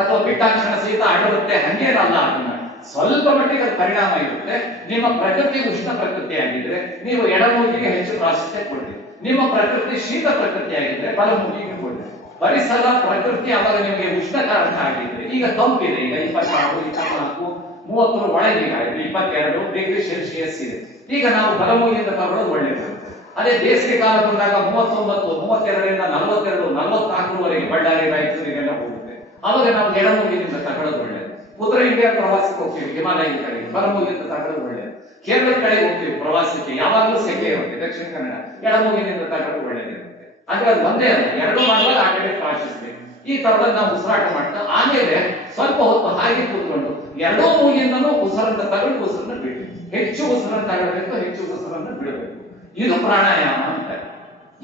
ಅಥವಾ ಬಿಟ್ಟಾಕ್ಷಣ ಶೀತ ಅಡರುತ್ತೆ, ಹಂಗೇನಲ್ಲ. ಅದನ್ನ ಸ್ವಲ್ಪ ಮಟ್ಟಿಗೆ ಅದು ಪರಿಣಾಮ ಇರುತ್ತೆ. ನಿಮ್ಮ ಪ್ರಕೃತಿ ಉಷ್ಣ ಪ್ರಕೃತಿ ಆಗಿದ್ರೆ ನೀವು ಎಡಮೂಗಿಗೆ ಹೆಚ್ಚು ಪ್ರಾಶಸ್ತ್ಯ ಕೊಡ್ತೀವಿ. ನಿಮ್ಮ ಪ್ರಕೃತಿ ಶೀತ ಪ್ರಕೃತಿ ಆಗಿದ್ರೆ ಬಲಮೂಗಿಗೆ ಕೊಡ್ತೀವಿ. ಪರಿಸರ ಪ್ರಕೃತಿ ಅವಾಗ ನಿಮಗೆ ಉಷ್ಣಕಾರಕ ಆಗಿದ್ರೆ, ಈಗ ತಂಪಿದೆ, ಈಗ 24, 24, 30 ಒಳಗೆ 22 ಡಿಗ್ರಿ ಸೆಲ್ಸಿಯಸ್ ಇದೆ. ಈಗ ನಾವು ಬಲಮೂಗಿಯಿಂದ ತಗೊಳ್ಳೋದು ಒಳ್ಳೆಯದು. ಅದೇ ಬೇಸಿಗೆ ಕಾಲ ಬಂದಾಗ 39, 32ರಿಂದ 42, 44ವರೆಗೆ ಬಳ್ಳಾರಿ, ರಾಯಚೂರಿಗೆಲ್ಲ ಹೋಗುತ್ತೆ. ಅವಾಗ ನಾವು ಎಡಮೂಗಿನಿಂದ ತಗೊಳ್ಳೋದು ಒಳ್ಳೆಯದು. ಉತ್ತರ ಇಂಡಿಯಾ ಪ್ರವಾಸಕ್ಕೆ ಹೋಗ್ತೀವಿ, ಹಿಮಾಲಯ ಕಡೆಗೆ, ಬಲಮೂಗಿನಿಂದ ತಗೊಳ್ಳೋದು ಒಳ್ಳೆಯದು. ಕೇರಳ ಕಡೆ ಹೋಗ್ತೀವಿ ಪ್ರವಾಸಕ್ಕೆ, ಯಾವಾಗಲೂ ಸೆಕೆ ಇರುತ್ತೆ, ದಕ್ಷಿಣ ಕನ್ನಡ, ಎಡಮೂಗಿನಿಂದ ತಗೊಳ್ಳೋದು ಒಳ್ಳೆಯದಿರುತ್ತೆ. ಅಂದ್ರೆ ಅದು ಒಂದೇ ಅಲ್ಲ, ಎರಡು ಮಾಡುವಾಗ ಆ ಕಡೆ ಪ್ರಾಶಸ್ತ್ಯ. ಈ ತರದಲ್ಲಿ ನಾವು ಉಸಿರಾಟ ಮಾಡ್ತಾ ಆಮೇಲೆ ಸ್ವಲ್ಪ ಹೊತ್ತು ಹಾಗೆ ಕೂತ್ಕೊಂಡು ಎರಡೂ ಮೂಗಿಂದನೂ ಉಸಿರನ್ನ ತಗೊಂಡು ಉಸಿರನ್ನ ಬಿಡಿ. ಹೆಚ್ಚು ಉಸಿರನ್ನ ತಗೊಳ್ಬೇಕು, ಹೆಚ್ಚು ಉಸಿರನ್ನ ಬಿಡಬೇಕು. ಇದು ಪ್ರಾಣಾಯಾಮ ಅಂತ.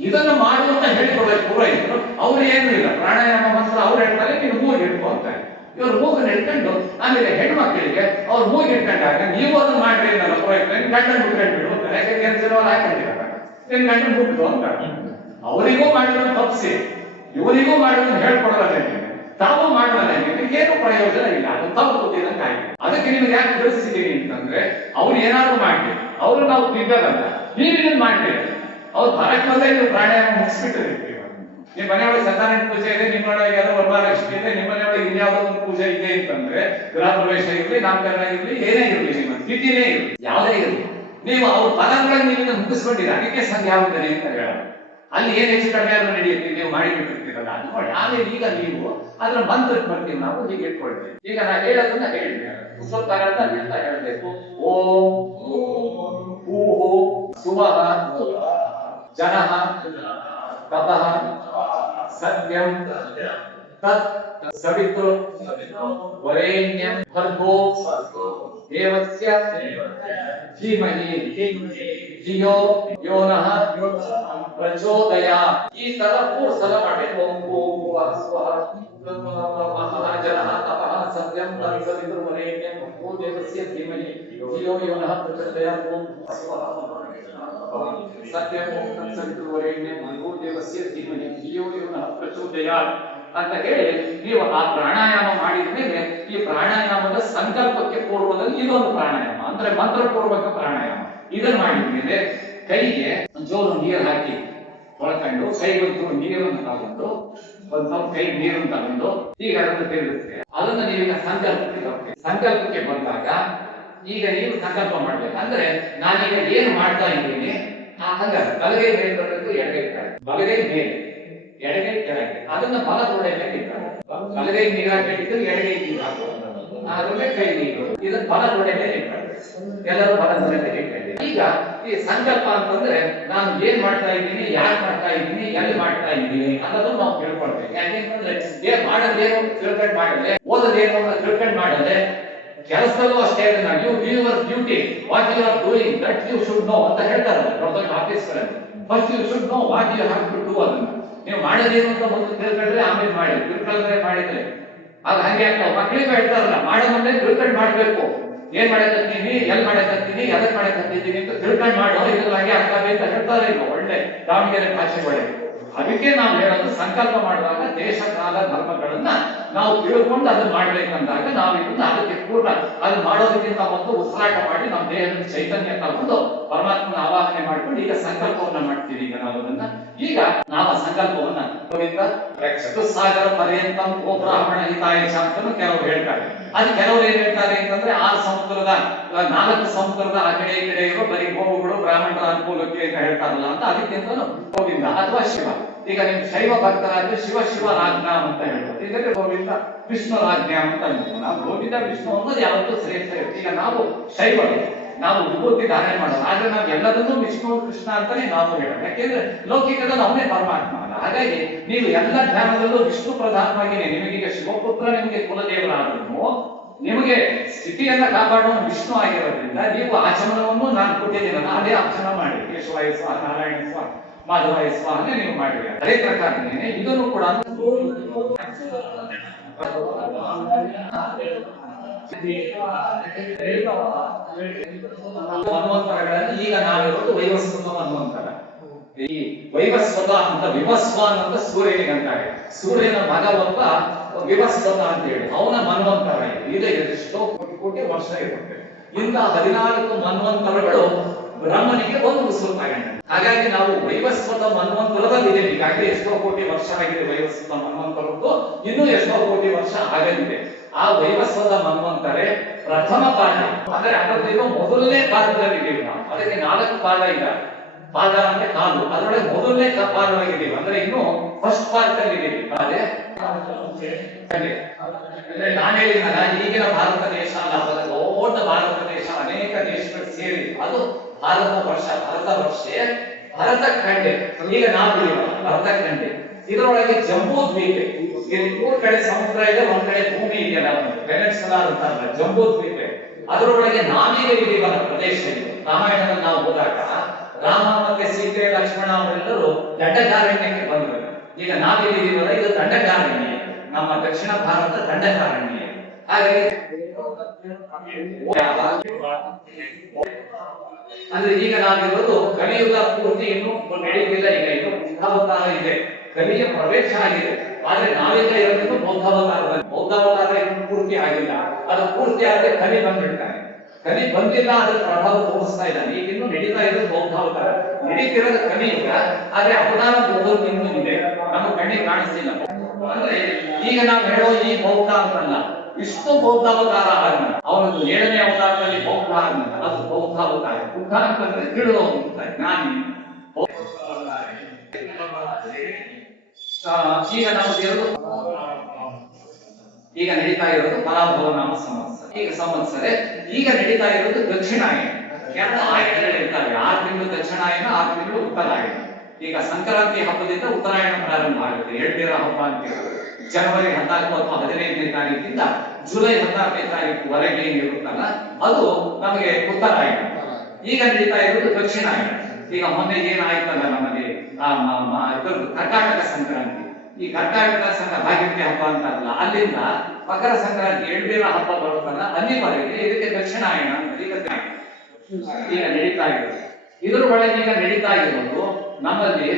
ಇದನ್ನು ಮಾಡುವಂತ ಹೇಳಿಕೊಡ್ಬೇಕು ಪುರೋಹಿತರು. ಅವ್ರು ಏನೂ ಇಲ್ಲ, ಪ್ರಾಣಾಯಾಮ ಮಾತ್ರ ಅವ್ರು ಹೇಳ್ತಾರೆ, ನೀನು ಮೂಗು ಹಿಡ್ಕೊ ಅಂತಾರೆ. ಇವ್ರು ಮೂಗನ್ನು ಹಿಡ್ಕೊಂಡು ಆಮೇಲೆ ಹೆಣ್ಮಕ್ಳಿಗೆ ಅವ್ರು ಮೂಗು ಹಿಡ್ಕೊಂಡಾಗ ನೀವು ಅದನ್ನ ಮಾಡ್ರಿ ಅನ್ನಲ್ಲ ಪುರೋಹಿತರು, ನಿನ್ ಗಂಡನ ಮುಟ್ಕೊಂಡು ಬಿಡು ಅಂತಾರೆ. ಯಾಕಂದ್ರೆ ಅವ್ರು ಹಾಕೊಂಡಿರ್ತಾರೆ, ನಿನ್ ಗಂಡನ ಮುಟ್ಟು ಅಂತಾರೆ. ಅವರಿಗೂ ಮಾಡೋದನ್ನು ತಪ್ಪಿಸಿ ಇವರಿಗೂ ಮಾಡೋದನ್ನು ಹೇಳ್ಕೊಡೋದೇ, ತಾವು ಮಾಡೋದೇ, ಏನು ಪ್ರಯೋಜನ ಇಲ್ಲ. ಅದು ತಪ್ಪು ಗೊತ್ತಿದ್ದಂಗೆ ಆಗಿದೆ. ಅದಕ್ಕೆ ನಿಮ್ಗೆ ಯಾಕೆ ತಿಳಿಸಿದ್ದೀನಿ ಅಂತಂದ್ರೆ, ಅವ್ರು ಏನಾದ್ರು ಮಾಡ್ಲಿ, ಅವ್ರು ನಾವು ಬಿದ್ದದಲ್ಲ, ನೀವೇನು ಮಾಡ್ತೀರಿ, ಅವ್ರು ಬರಕ್ ಬಂದ್ರೆ ನೀವು ಪ್ರಾಣಾಯಾಮ ಮುಗಿಸ್ಬಿಟ್ಟಿರ್ತೀವಿ. ನಿಮ್ಮ ಮನೆಯೊಳಗೆ ಸತ್ಯನಾರಾಯಣ ಪೂಜೆ ಇದೆ, ನಿಮ್ಮ ಮನೆಯೊಳಗೆ ಯಾರೋ ವರಮಹಾಲಕ್ಷ್ಮಿ ಇದೆ, ನಿಮ್ಮ ಮನೆಯೊಳಗೆ ಇನ್ಯಾವುದೋ ಒಂದು ಪೂಜೆ ಇದೆ ಅಂತಂದ್ರೆ, ಗೃಹ ಪ್ರವೇಶ ಇರಲಿ, ನಾಮಕರಣ ಇರಲಿ, ಏನೇ ಇರಲಿ, ನಿಮ್ಮ ತಿಥಿನೇ ಇರಲಿ, ಯಾವುದೇ ಇರಲಿ, ನೀವು ಅವ್ರ ಪದಗಳನ್ನು ನೀವಿಂದ ಮುಗಿಸ್ಕೊಂಡಿರ, ಅದಕ್ಕೆ ಸಂಧ್ಯಾವಂದನೆ ಅಂತ ಹೇಳೋದು. ಅಲ್ಲಿ ಏನ್ ಹೆಚ್ಚು ಕಡಿಮೆ ಆದ್ರೂ ನಡೆಯುತ್ತೆ, ನೀವು ಮಾಡಿಬಿಟ್ಟಿರ್ತೀರಲ್ಲ, ಅದು ನೋಡಿ. ಆಮೇಲೆ ಈಗ ನೀವು ಅದ್ರ ಮಂತ್ರಕ್ಕೆ ಬರ್ತೀವಿ ನಾವು, ಹೀಗೆ ಇಟ್ಕೊಳ್ತೀವಿ. ಈಗ ನಾ ಹೇಳೋದನ್ನ ಹೇಳ್ತೇನೆ, ಸ್ವಲ್ಪ ಬಿಡ್ತಾ ಹೇಳ್ಬೇಕು. ಓಂ ಊಹೋ ಸುವಹ ಜನಃ ತತಃ ಸತ್ಯಂ ತತ್ ಸವಿತೃ ವರೇಣ್ಯಂ ಭರ್ಗೋ ದೇವಸ್ಯ ಧೀಮಹಿ ಧಿಯೋ ಯೋ ನಃ ಪ್ರಚೋದಯಾತ್. ಈ ತರ 3 ಸಲ ಮಾಡಬೇಕು. ಓಂ ಭೂರ್ಭುವಃ ಸ್ವಃ ಜನಃ ತಪಃ ಸತ್ಯಂ ತತ್ ಸವಿತೃ ವರೇಣ್ಯಂ ಭರ್ಗೋ ದೇವಸ್ಯ ಧೀಮಹಿ ಧಿಯೋ ಯೋ ನಃ ಪ್ರಚೋದಯಾತ್. ಓಂ ಸ್ವಃ ಸತ್ಯಂ ತತ್ ಸವಿತೃ ವರೇಣ್ಯಂ ಭರ್ಗೋ ದೇವಸ್ಯ ಧೀಮಹಿ ಧಿಯೋ ಯೋ ನಃ ಪ್ರಚೋದಯಾತ್. ಅಂತ ಹೇಳಿ ನೀವು ಆ ಪ್ರಾಣಾಯಾಮ ಮಾಡಿದ ಮೇಲೆ ಈ ಪ್ರಾಣಾಯಾಮದ ಸಂಕಲ್ಪಕ್ಕೆ ಪೂರ್ವದಲ್ಲಿ ಇದೊಂದು ಪ್ರಾಣಾಯಾಮ ಅಂದ್ರೆ ಮಂತ್ರಪೂರ್ವಕ ಪ್ರಾಣಾಯಾಮ. ಇದನ್ನ ಮಾಡಿದ್ಮೇಲೆ ಕೈಗೆ ಒಂಚೂರು ನೀರು ಹಾಕಿ ತೊಳ್ಕೊಂಡು ಕೈಗೆ ಒಂಚೂರು ನೀರನ್ನು ತಗೊಂಡು ಒಂದ್ ಸ್ವಲ್ಪ ಕೈ ನೀರನ್ನು ತಗೊಂಡು ಈಗ ಅದನ್ನು ತಿರುಗಿಸ್ತೇವೆ. ಅದನ್ನ ನೀವೀಗ ಸಂಕಲ್ಪಕ್ಕೆ ಬಂದಾಗ ಈಗ ನೀವು ಸಂಕಲ್ಪ ಮಾಡ್ಬೇಕು. ಅಂದ್ರೆ ನಾನೀಗ ಏನು ಮಾಡ್ತಾ ಇದ್ದೀನಿ ಹಂಗ ಬಲಗೈ ಮೇಲೆ ಬರಬೇಕು, ಎಡಗೈ ಕೆಳಗೆ, ಬಲಗೈ ಮೇಲೆ ಎಡಗೈ ಕೆಳಗೆ, ಅದನ್ನ ಬಲ ತೊಡೆ ಮೇಲೆ ಇಟ್ಟಾಗ ಬಲಗೈ ನೀರು ಹಾಕಿಟ್ಟು ಎಡಗೈ ನೀರು ಹಾಕೋದು, ಅದಕ್ಕೆ ಕೈ ನೀರು, ಇದನ್ನ ಬಲ ತೊಡೆ ಮೇಲೆ ಇಟ್ಟಾಗ ಎಲ್ಲರೂ ಬಲ ತೊಡೆ ಮೇಲೆ ಇಟ್ಟಿದ್ದೀವಿ. ಈಗ ಈ ಸಂಕಲ್ಪ ಅಂತಂದ್ರೆ ನಾನು ಏನ್ ಮಾಡ್ತಾ ಇದ್ದೀನಿ, ಯಾಕೆ ಮಾಡ್ತಾ ಇದ್ದೀನಿ, ಎಲ್ಲಿ ಮಾಡ್ತಾ ಇದ್ದೀನಿ ಅನ್ನೋದನ್ನ ನಾವು ತಿಳ್ಕೊಳ್ಬೇಕು. ಯಾಕೆಂತಂದ್ರೆ ಮಾಡೋದೇನು ತಿಳ್ಕೊಂಡು ಮಾಡದೆ, ಓದೋದೇನು ಅಂತ ತಿಳ್ಕೊಂಡು ಮಾಡದೆ, ಕೆಲಸದಲ್ಲೂ ಅಷ್ಟೇ your duty what you are doing that you should know ಅಂತ ಹೇಳ್ತಾರಲ್ಲ ದೊಡ್ಡ ದೊಡ್ಡ ಆಫೀಸ್ಗಳಲ್ಲಿ. First you should know what you have to do. ಅದನ್ನ ನೀವು ಮಾಡೋದೇನು ಅಂತ ಮೊದಲು ತಿಳ್ಕೊಂಡ್ರೆ ಆಮೇಲೆ ಮಾಡಿ, ತಿಳ್ಕೊಂಡ್ರೆ ಮಾಡಿದ್ರೆ ಅದು ಹಂಗೆ ಆಗ್ತಾವ. ಮಕ್ಕಳಿಗೆ ಹೇಳ್ತಾರಲ್ಲ ಮಾಡೋ ಮುಂದೆ ತಿಳ್ಕೊಂಡು ಮಾಡ್ಬೇಕು. ಏನ್ ಮಾಡಕತ್ತೀನಿ, ಎಲ್ಲಿ ಮಾಡಕತ್ತೀನಿ, ಎದಕ್ ಮಾಡಕತ್ತಿದ್ದೀನಿ ಅಂತ ತಿಳ್ಕೊಂಡು ಮಾಡೋ, ಇದ್ರಲ್ಲಿ ಹಂಗೆ ಆಗ್ತದೆ ಅಂತ ಹೇಳ್ತಾರೆ. ಈಗ ಒಳ್ಳೆ ದಾವಣಗೆರೆ ಭಾಷೆ ಒಳ್ಳೆ. ಅದಕ್ಕೆ ನಾವು ಹೇಳೋದು ಸಂಕಲ್ಪ ಮಾಡುವಾಗ ದೇಶ ಕಾಲ ಧರ್ಮಗಳನ್ನ ನಾವು ತಿಳ್ಕೊಂಡು ಅದನ್ನ ಮಾಡ್ಬೇಕಂದಾಗ ನಾವು ಇದನ್ನ ಅದಕ್ಕೆ ಪೂರ್ಣ ಅದು ಮಾಡೋದಕ್ಕಿಂತ ಮೊದಲು ಉಸಿರಾಟ ಮಾಡಿ ನಮ್ಮ ದೇಹದ ಚೈತನ್ಯ ತಗೊಂಡು ಪರಮಾತ್ಮನ ಆವಾಹನೆ ಮಾಡ್ಕೊಂಡು ಈಗ ಸಂಕಲ್ಪವನ್ನ ಮಾಡ್ತೀವಿ. ಈಗ ನಾವು ಅದನ್ನ ಈಗ ನಾವು ಸಂಕಲ್ಪವನ್ನ ಸಾಗರ ಪರ್ಯಂತಂ ಓ ಬ್ರಾಹ್ಮಣ ಹಿತಾಯ ಅಂತ ಕೆಲವರು ಹೇಳ್ತಾರೆ. ಅದು ಕೆಲವರು ಏನ್ ಹೇಳ್ತಾರೆ ಅಂತಂದ್ರೆ 6 ಸಮುದ್ರದ 4 ಸಮುದ್ರದ ಆ ಕಡೆ ಈ ಕಡೆ ಇರೋ ಬರೀ ಗೋವುಗಳು ಬ್ರಾಹ್ಮಣರ ಅನುಕೂಲಕ್ಕೆ ಅಂತ ಹೇಳ್ತಾರಲ್ಲ ಅಂತ ಅದಕ್ಕಿಂತ ಗೋವಿಂದ ಅಥವಾ ಶಿವ. ಈಗ ನಿಮ್ ಶೈವ ಭಕ್ತರಾದ್ರೆ ಶಿವ ಶಿವರಾಜ್ಞಾ ಅಂತ ಹೇಳ್ತಾರೆ, ಇದಕ್ಕೆ ಗೋವಿಂದ ವಿಷ್ಣುರಾಜ್ಞಾ ಅಂತ ಹೇಳ್ತಾರೆ. ನಾವು ಗೋವಿಂದ ವಿಷ್ಣು ಅನ್ನೋದು ಯಾವತ್ತೂ ಶ್ರೇಷ್ಠ ಇರುತ್ತೆ. ಈಗ ನಾವು ಶೈವರು, ನಾವು ವಿಭೂತಿ ಧಾರಣೆ ಮಾಡೋದು, ಆದ್ರೆ ನಾವು ಎಲ್ಲದನ್ನೂ ವಿಷ್ಣು ಕೃಷ್ಣ ಅಂತಾನೆ ನಾವು ಹೇಳೋದು. ಯಾಕೆಂದ್ರೆ ಲೌಕಿಕದಲ್ಲಿ ಅವನೇ ಪರಮಾತ್ಮ ಅಲ್ಲ. ಹಾಗಾಗಿ ನೀವು ಎಲ್ಲ ಧ್ಯಾನದಲ್ಲೂ ವಿಷ್ಣು ಪ್ರಧಾನವಾಗಿಯೇ ನಿಮಗೀಗ ಶಿವಪುತ್ರ ನಿಮಗೆ ಕುಲದೇವರಾದ್ರೂ ನಿಮಗೆ ಸ್ಥಿತಿಯನ್ನ ಕಾಪಾಡುವ ವಿಷ್ಣು ಆಗಿರೋದ್ರಿಂದ ನೀವು ಆಚಮನವನ್ನು ನಾನು ಕೊಟ್ಟಿದ್ದೀನಲ್ಲ ಅದೇ ಆಚಮನ ಮಾಡಿ, ಕೇಶವಾಯ ಸ್ವಾಹ, ನಾರಾಯಣ ಸ್ವಾಹ, ಮಾಧವಾಯ ಸ್ವಾಹನೇ ನೀವು ಮಾಡಿರಿ. ಅದೇ ಪ್ರಕಾರನೇ ಇದನ್ನು ಕೂಡ ಮನ್ವಂತರಗಳಲ್ಲಿ ಈಗ ನಾವಿರೋದು ವೈವಸ್ವತ ಮನ್ವಂತರ. ಈ ವೈವಸ್ವತ ಅಂತ ವಿವಸ್ವಾನ್ ಅಂತ ಸೂರ್ಯನಿಗೆ ಅಂತಾರೆ. ಸೂರ್ಯನ ಮಗ ಒಬ್ಬ ವಿವಸ್ವತ ಅಂತ ಹೇಳಿ ಅವನ ಮನ್ವಂತರ ಇದೆ. ಎಷ್ಟೋ ಕೋಟಿ ವರ್ಷ ಇರುತ್ತೆ. ಇಂದ 14 ಮನ್ವಂತರಗಳು ಬ್ರಹ್ಮನಿಗೆ ಒಂದು ಉಸಿರು ತಗೊಂಡ. ಹಾಗಾಗಿ ನಾವು ವೈವಸ್ವತ ಮನ್ವಂತರದಲ್ಲಿದೆ. ಈಗಾಗಲೇ ಎಷ್ಟೋ ಕೋಟಿ ವರ್ಷ ಆಗಿದೆ ವೈವಸ್ವತ ಮನ್ವಂತರದ್ದು, ಇನ್ನೂ ಎಷ್ಟೋ ಕೋಟಿ ವರ್ಷ ಆಗಲಿದೆ. ಆ ವೈವಸ್ವತ ಮನ್ವಂತರೇ ಪ್ರಥಮ ಪಾದ. ಅಂದ್ರೆ ಅದರಲ್ಲಿರೋ ಮೊದಲನೇ ಪಾದದಲ್ಲಿದ್ದೀವಿ ನಾವು. ಅದಕ್ಕೆ 4 ಪಾದ ಈಗ. ಪಾದ ಅಂದ್ರೆ ಕಾಲು, ಅದರೊಳಗೆ ಮೊದಲನೇ ಪಾದವಾಗಿದ್ದೀವಿ. ಅಂದ್ರೆ ಇನ್ನು ಫಸ್ಟ್ ಪಾದದಲ್ಲಿ ಇದ್ದೀವಿ. ಅದೇ ನಾನು ಹೇಳಿದ್ನಲ್ಲ, ಈಗಿನ ಭಾರತ ದೇಶ ಅಲ್ಲ, ದೊಡ್ಡ ಭಾರತ ದೇಶ, ಅನೇಕ ದೇಶಗಳು ಸೇರಿ ಅದು ಭಾರತ ವರ್ಷ. ಭರತ ಖಂಡೆ. ಈಗ ನಾವು ಭರತ ಖಂಡೆ, ಇದರೊಳಗೆ ಜಂಬೂ ದ್ವೀಪೆ, ಇಲ್ಲಿ 3 ಕಡೆ ಸಮುದ್ರ ಇದೆ, ಒಂದ್ ಕಡೆ ಭೂಮಿ ಇದೆಯಲ್ಲ, ಪೆನಿನ್ಸುಲಾ ಅಂತಾರಲ್ಲ, ಜಂಬೂ ದ್ವೀಪೆ. ಅದರೊಳಗೆ ನಾವೀಗ ಇದೀವಲ್ಲ ಪ್ರದೇಶ. ರಾಮಾಯಣದಲ್ಲಿ ನಾವು ಹೋದಾಗ ರಾಮ ಮತ್ತೆ ಸೀತೆ ಲಕ್ಷ್ಮಣ ಅವರೆಲ್ಲರೂ ದಂಡಕಾರಣ್ಯಕ್ಕೆ ಬಂದರು. ಈಗ ನಾವಿದೀವಲ್ಲ, ಇದು ದಂಡಕಾರಣ್ಯ, ನಮ್ಮ ದಕ್ಷಿಣ ಭಾರತ ದಂಡಕಾರಣ್ಯ. ಹಾಗಾಗಿ ಅಂದ್ರೆ ಈಗ ನಾವಿರೋದು ಕಲಿಯುಗ ಪೂರ್ತಿ ಇನ್ನೂ ನಡೆಯುವುದಿಲ್ಲ. ಈಗ ಇದು ಬೌದ್ಧಾವತಾರ ಇದೆ, ಕಲಿಯ ಪ್ರವೇಶ ಆಗಿದೆ. ಆದ್ರೆ ನಾವೀಗ ಇರೋದು ಬೌದ್ಧಾವತಾರದಲ್ಲಿ. ಬೌದ್ಧಾವತಾರ ಇನ್ನೂ ಪೂರ್ತಿ ಆಗಿಲ್ಲ. ಅದು ಪೂರ್ತಿ ಆದ್ರೆ ಕಲಿ ಬಂದ್ಬಿಡ್ತಾನೆ. ಕಲಿ ಬಂದಿಲ್ಲ, ಅದ್ರ ಪ್ರಭಾವ ತೋರಿಸ್ತಾ ಇದ್ದಾನೆ. ಈಗ ಇನ್ನೂ ನಡೀತಾ ಇರೋದು ಬೌದ್ಧಾವತಾರ, ನಡೀತಿರೋದು ಕಲಿಯುಗ. ಆದ್ರೆ ಅವತಾರ ಹೋಗೋದು ಇನ್ನೂ ಇದೆ, ನಮ್ಮ ಕಣ್ಣಿಗೆ ಕಾಣಿಸ್ತಿಲ್ಲ. ಅಂದ್ರೆ ಈಗ ನಾವು ಹೇಳೋ ಈ ಬೌದ್ಧ ಅಂತಲ್ಲ, ವಿಷ್ಣು ಬೌದ್ಧಾವತಾರ ಆಗ ಅವನದು 7ನೇ ಅವತಾರದಲ್ಲಿ ಬೌದ್ಧ ಆಗ ಅದು ಬೌದ್ಧಾವತಾರ. ಬುದ್ಧ ಅಂತಂದ್ರೆ ತಿಳಿದೋ ಜ್ಞಾನಿ. ಈಗ ನಾವು ಈಗ ನಡೀತಾ ಇರೋದು ಪರಾಭವ ನಾಮ ಸಂವತ್ಸರ. ಈಗ ಸಂವತ್ಸರ ಈಗ ನಡೀತಾ ಇರೋದು ದಕ್ಷಿಣಾಯನ. 2 ಆಯನಗಳು ಇರ್ತಾರೆ. 6 ತಿಂಗಳು ದಕ್ಷಿಣಾಯನ, 6 ತಿಂಗಳು ಉತ್ತರಾಯಣ. ಈಗ ಸಂಕ್ರಾಂತಿ ಹಬ್ಬದಿಂದ ಉತ್ತರಾಯಣ ಪ್ರಾರಂಭ ಆಗುತ್ತೆ. ಎಳ್ಬೀರ ಹಬ್ಬ ಅಂತ ಜನವರಿ 14 ಅಥವಾ 15ನೇ ತಾರೀಕಿಂದ ಜುಲೈ 16ನೇ ತಾರೀಕುವರೆಗೆ ಇರುತ್ತಲ್ಲ, ಅದು ನಮಗೆ ಉತ್ತರಾಯಣ. ಈಗ ನಡೀತಾ ಇರೋದು ದಕ್ಷಿಣಾಯನ. ಈಗ ಮೊನ್ನೆ ಏನಾಯ್ತಲ್ಲ ನಮ್ಮಲ್ಲಿ ಕರ್ನಾಟಕ ಸಂಕ್ರಾಂತಿ. ಈ ಕರ್ನಾಟಕ ಭಾಗ್ಯತೆ ಹಬ್ಬ ಅಂತಾರಲ್ಲ, ಅಲ್ಲಿಂದ ಮಕರ ಸಂಕ್ರಾಂತಿ ಎಳ್ಬೀರ ಹಬ್ಬ ಬರುತ್ತಲ್ಲ, ಅಲ್ಲಿವರೆಗೆ ಇದಕ್ಕೆ ದಕ್ಷಿಣಾಯನ ಅಂತ ಈಗ ನಡೀತಾ ಇರೋದು. ಇದರ ಒಳಗೆ ಈಗ ನಡೀತಾ ಇರೋದು ನಮ್ಮಲ್ಲಿ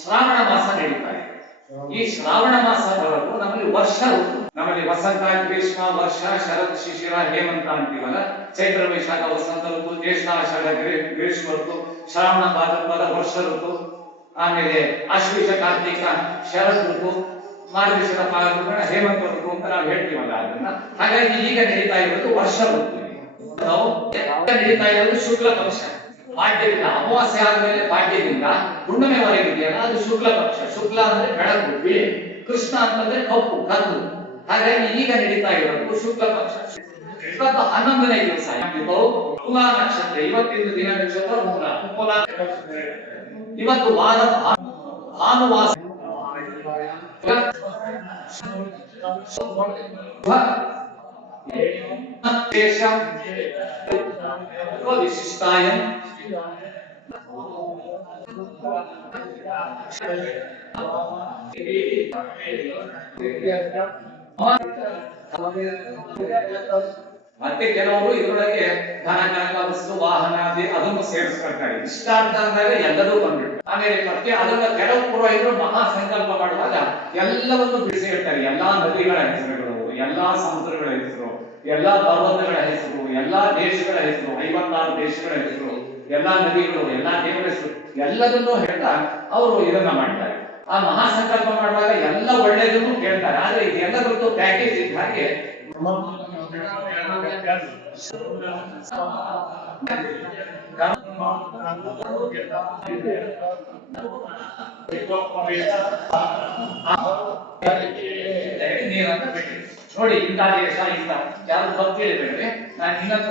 ಶ್ರಾವಣ ಮಾಸ ನಡೀತಾ ಇದೆ. ಈ ಶ್ರಾವಣ ಮಾಸ ಬರೋದು ನಮ್ಮಲ್ಲಿ ವರ್ಷ ಋತು. ನಮ್ಮಲ್ಲಿ ವಸಂತ, ಗ್ರೀಷ್ಮ, ವರ್ಷ, ಶರತ್, ಶಿಶಿರ, ಹೇಮಂತ ಅಂತೀವಲ್ಲ. ಚೈತ್ರ, ವೈಶಾಖ ವಸಂತ ಋತು, ಜ್ಯೇಷ್ಠ, ಆಷಾಢ ಗ್ರೀಷ್ಮ ಋತು, ಶ್ರಾವಣ ಭಾದ್ರಪದ ವರ್ಷ ಋತು, ಆಮೇಲೆ ಆಶ್ವೀಜ ಕಾರ್ತಿಕ ಶರತ್ ಋತು, ಮಾರ್ಗಶಿರ ಫಾಲ್ಗುಣ ಹೇಮಂತ ಋತು ಅಂತ ನಾವು ಹೇಳ್ತೀವಲ್ಲ ಅದನ್ನ. ಹಾಗಾಗಿ ಈಗ ನಡೀತಾ ಇರೋದು ವರ್ಷ ಋತು. ನಾವು ನಡೀತಾ ಇರೋದು ಶುಕ್ಲ ಪಕ್ಷ. ಪಾಡ್ಯದಿಂದ ಅಮಾವಾಸ್ಯೆ ಆದ್ಮೇಲೆ ಪಾಡ್ಯದಿಂದ ಹುಣ್ಣಿಮೆವರೆಗೆ ಇದೆಯಲ್ಲ ಅದು ಶುಕ್ಲ ಪಕ್ಷ. ಶುಕ್ಲ ಅಂದ್ರೆ ಬೆಳಕು ಬಿಳಿ, ಕೃಷ್ಣ ಅಂತಂದ್ರೆ ಕಪ್ಪು ಕಲ್ಲು. ಹಾಗಾಗಿ ಈಗ ನಡೀತಾ ಇರೋದು ಶುಕ್ಲ ಪಕ್ಷ. ಇವತ್ತು 11ನೇ ದಿವಸ. ಇದು ತುಲಾ ನಕ್ಷತ್ರ. ಇವತ್ತಿನ ದಿನ ನಕ್ಷತ್ರ ಮೂಲ. ಇವತ್ತು ವಾರ ಭಾನುವಾರ. ವಿಶಿಷ್ಟಾಯಂ ಮತ್ತೆ ಕೆಲವರು ಇದರೊಳಗೆ ಧನ ಕನಕ ವಸ್ತು ವಾಹನ ಅದನ್ನು ಸೇರಿಸ್ಕೊಳ್ತಾರೆ. ಇಷ್ಟಾರ್ಥ ಅಂದಾಗ ಎಲ್ಲರೂ ಬಂದ್ಬಿಟ್ಟು ಆಮೇಲೆ ಮತ್ತೆ ಅದನ್ನ ಕೆಲವು ಪುರೋಹಿತರು ಮಹಾ ಸಂಕಲ್ಪ ಮಾಡುವಾಗ ಎಲ್ಲವನ್ನು ಬಿಡಿಸಿ ಹೇಳ್ತಾರೆ. ಎಲ್ಲಾ ನದಿಗಳ ಹೆಸರುಗಳು, ಎಲ್ಲಾ ಸಮುದ್ರಗಳ ಹೆಸರು, ಎಲ್ಲಾ ಪರ್ವತಗಳ ಹೆಸರು, ಎಲ್ಲಾ ದೇಶಗಳ ಹೆಸರು, 56 ದೇಶಗಳ ಹೆಸರು, ಎಲ್ಲಾ ನದಿಗಳು, ಎಲ್ಲಾ ದೇವರ ಹೆಸರು ಎಲ್ಲದನ್ನೂ ಹೇಳ್ತಾ ಅವರು ಇದನ್ನ ಮಾಡ್ತಾರೆ. ಆ ಮಹಾ ಸಂಕಲ್ಪ ಮಾಡುವಾಗ ಎಲ್ಲ ಒಳ್ಳೆಯದನ್ನು ಕೇಳ್ತಾರೆ. ಆದ್ರೆ ಇದೆಲ್ಲದರದ್ದು ಪ್ಯಾಕೇಜ್ ಇದ್ದ ಹಾಗೆ ನೋಡಿ, ಇಂಥ ದೇಶ ಇಂಥ ಯಾರು ಭಕ್ತಿ ಬೇಡ್ರಿ. ನಾನು ಇನ್ನೊಂದು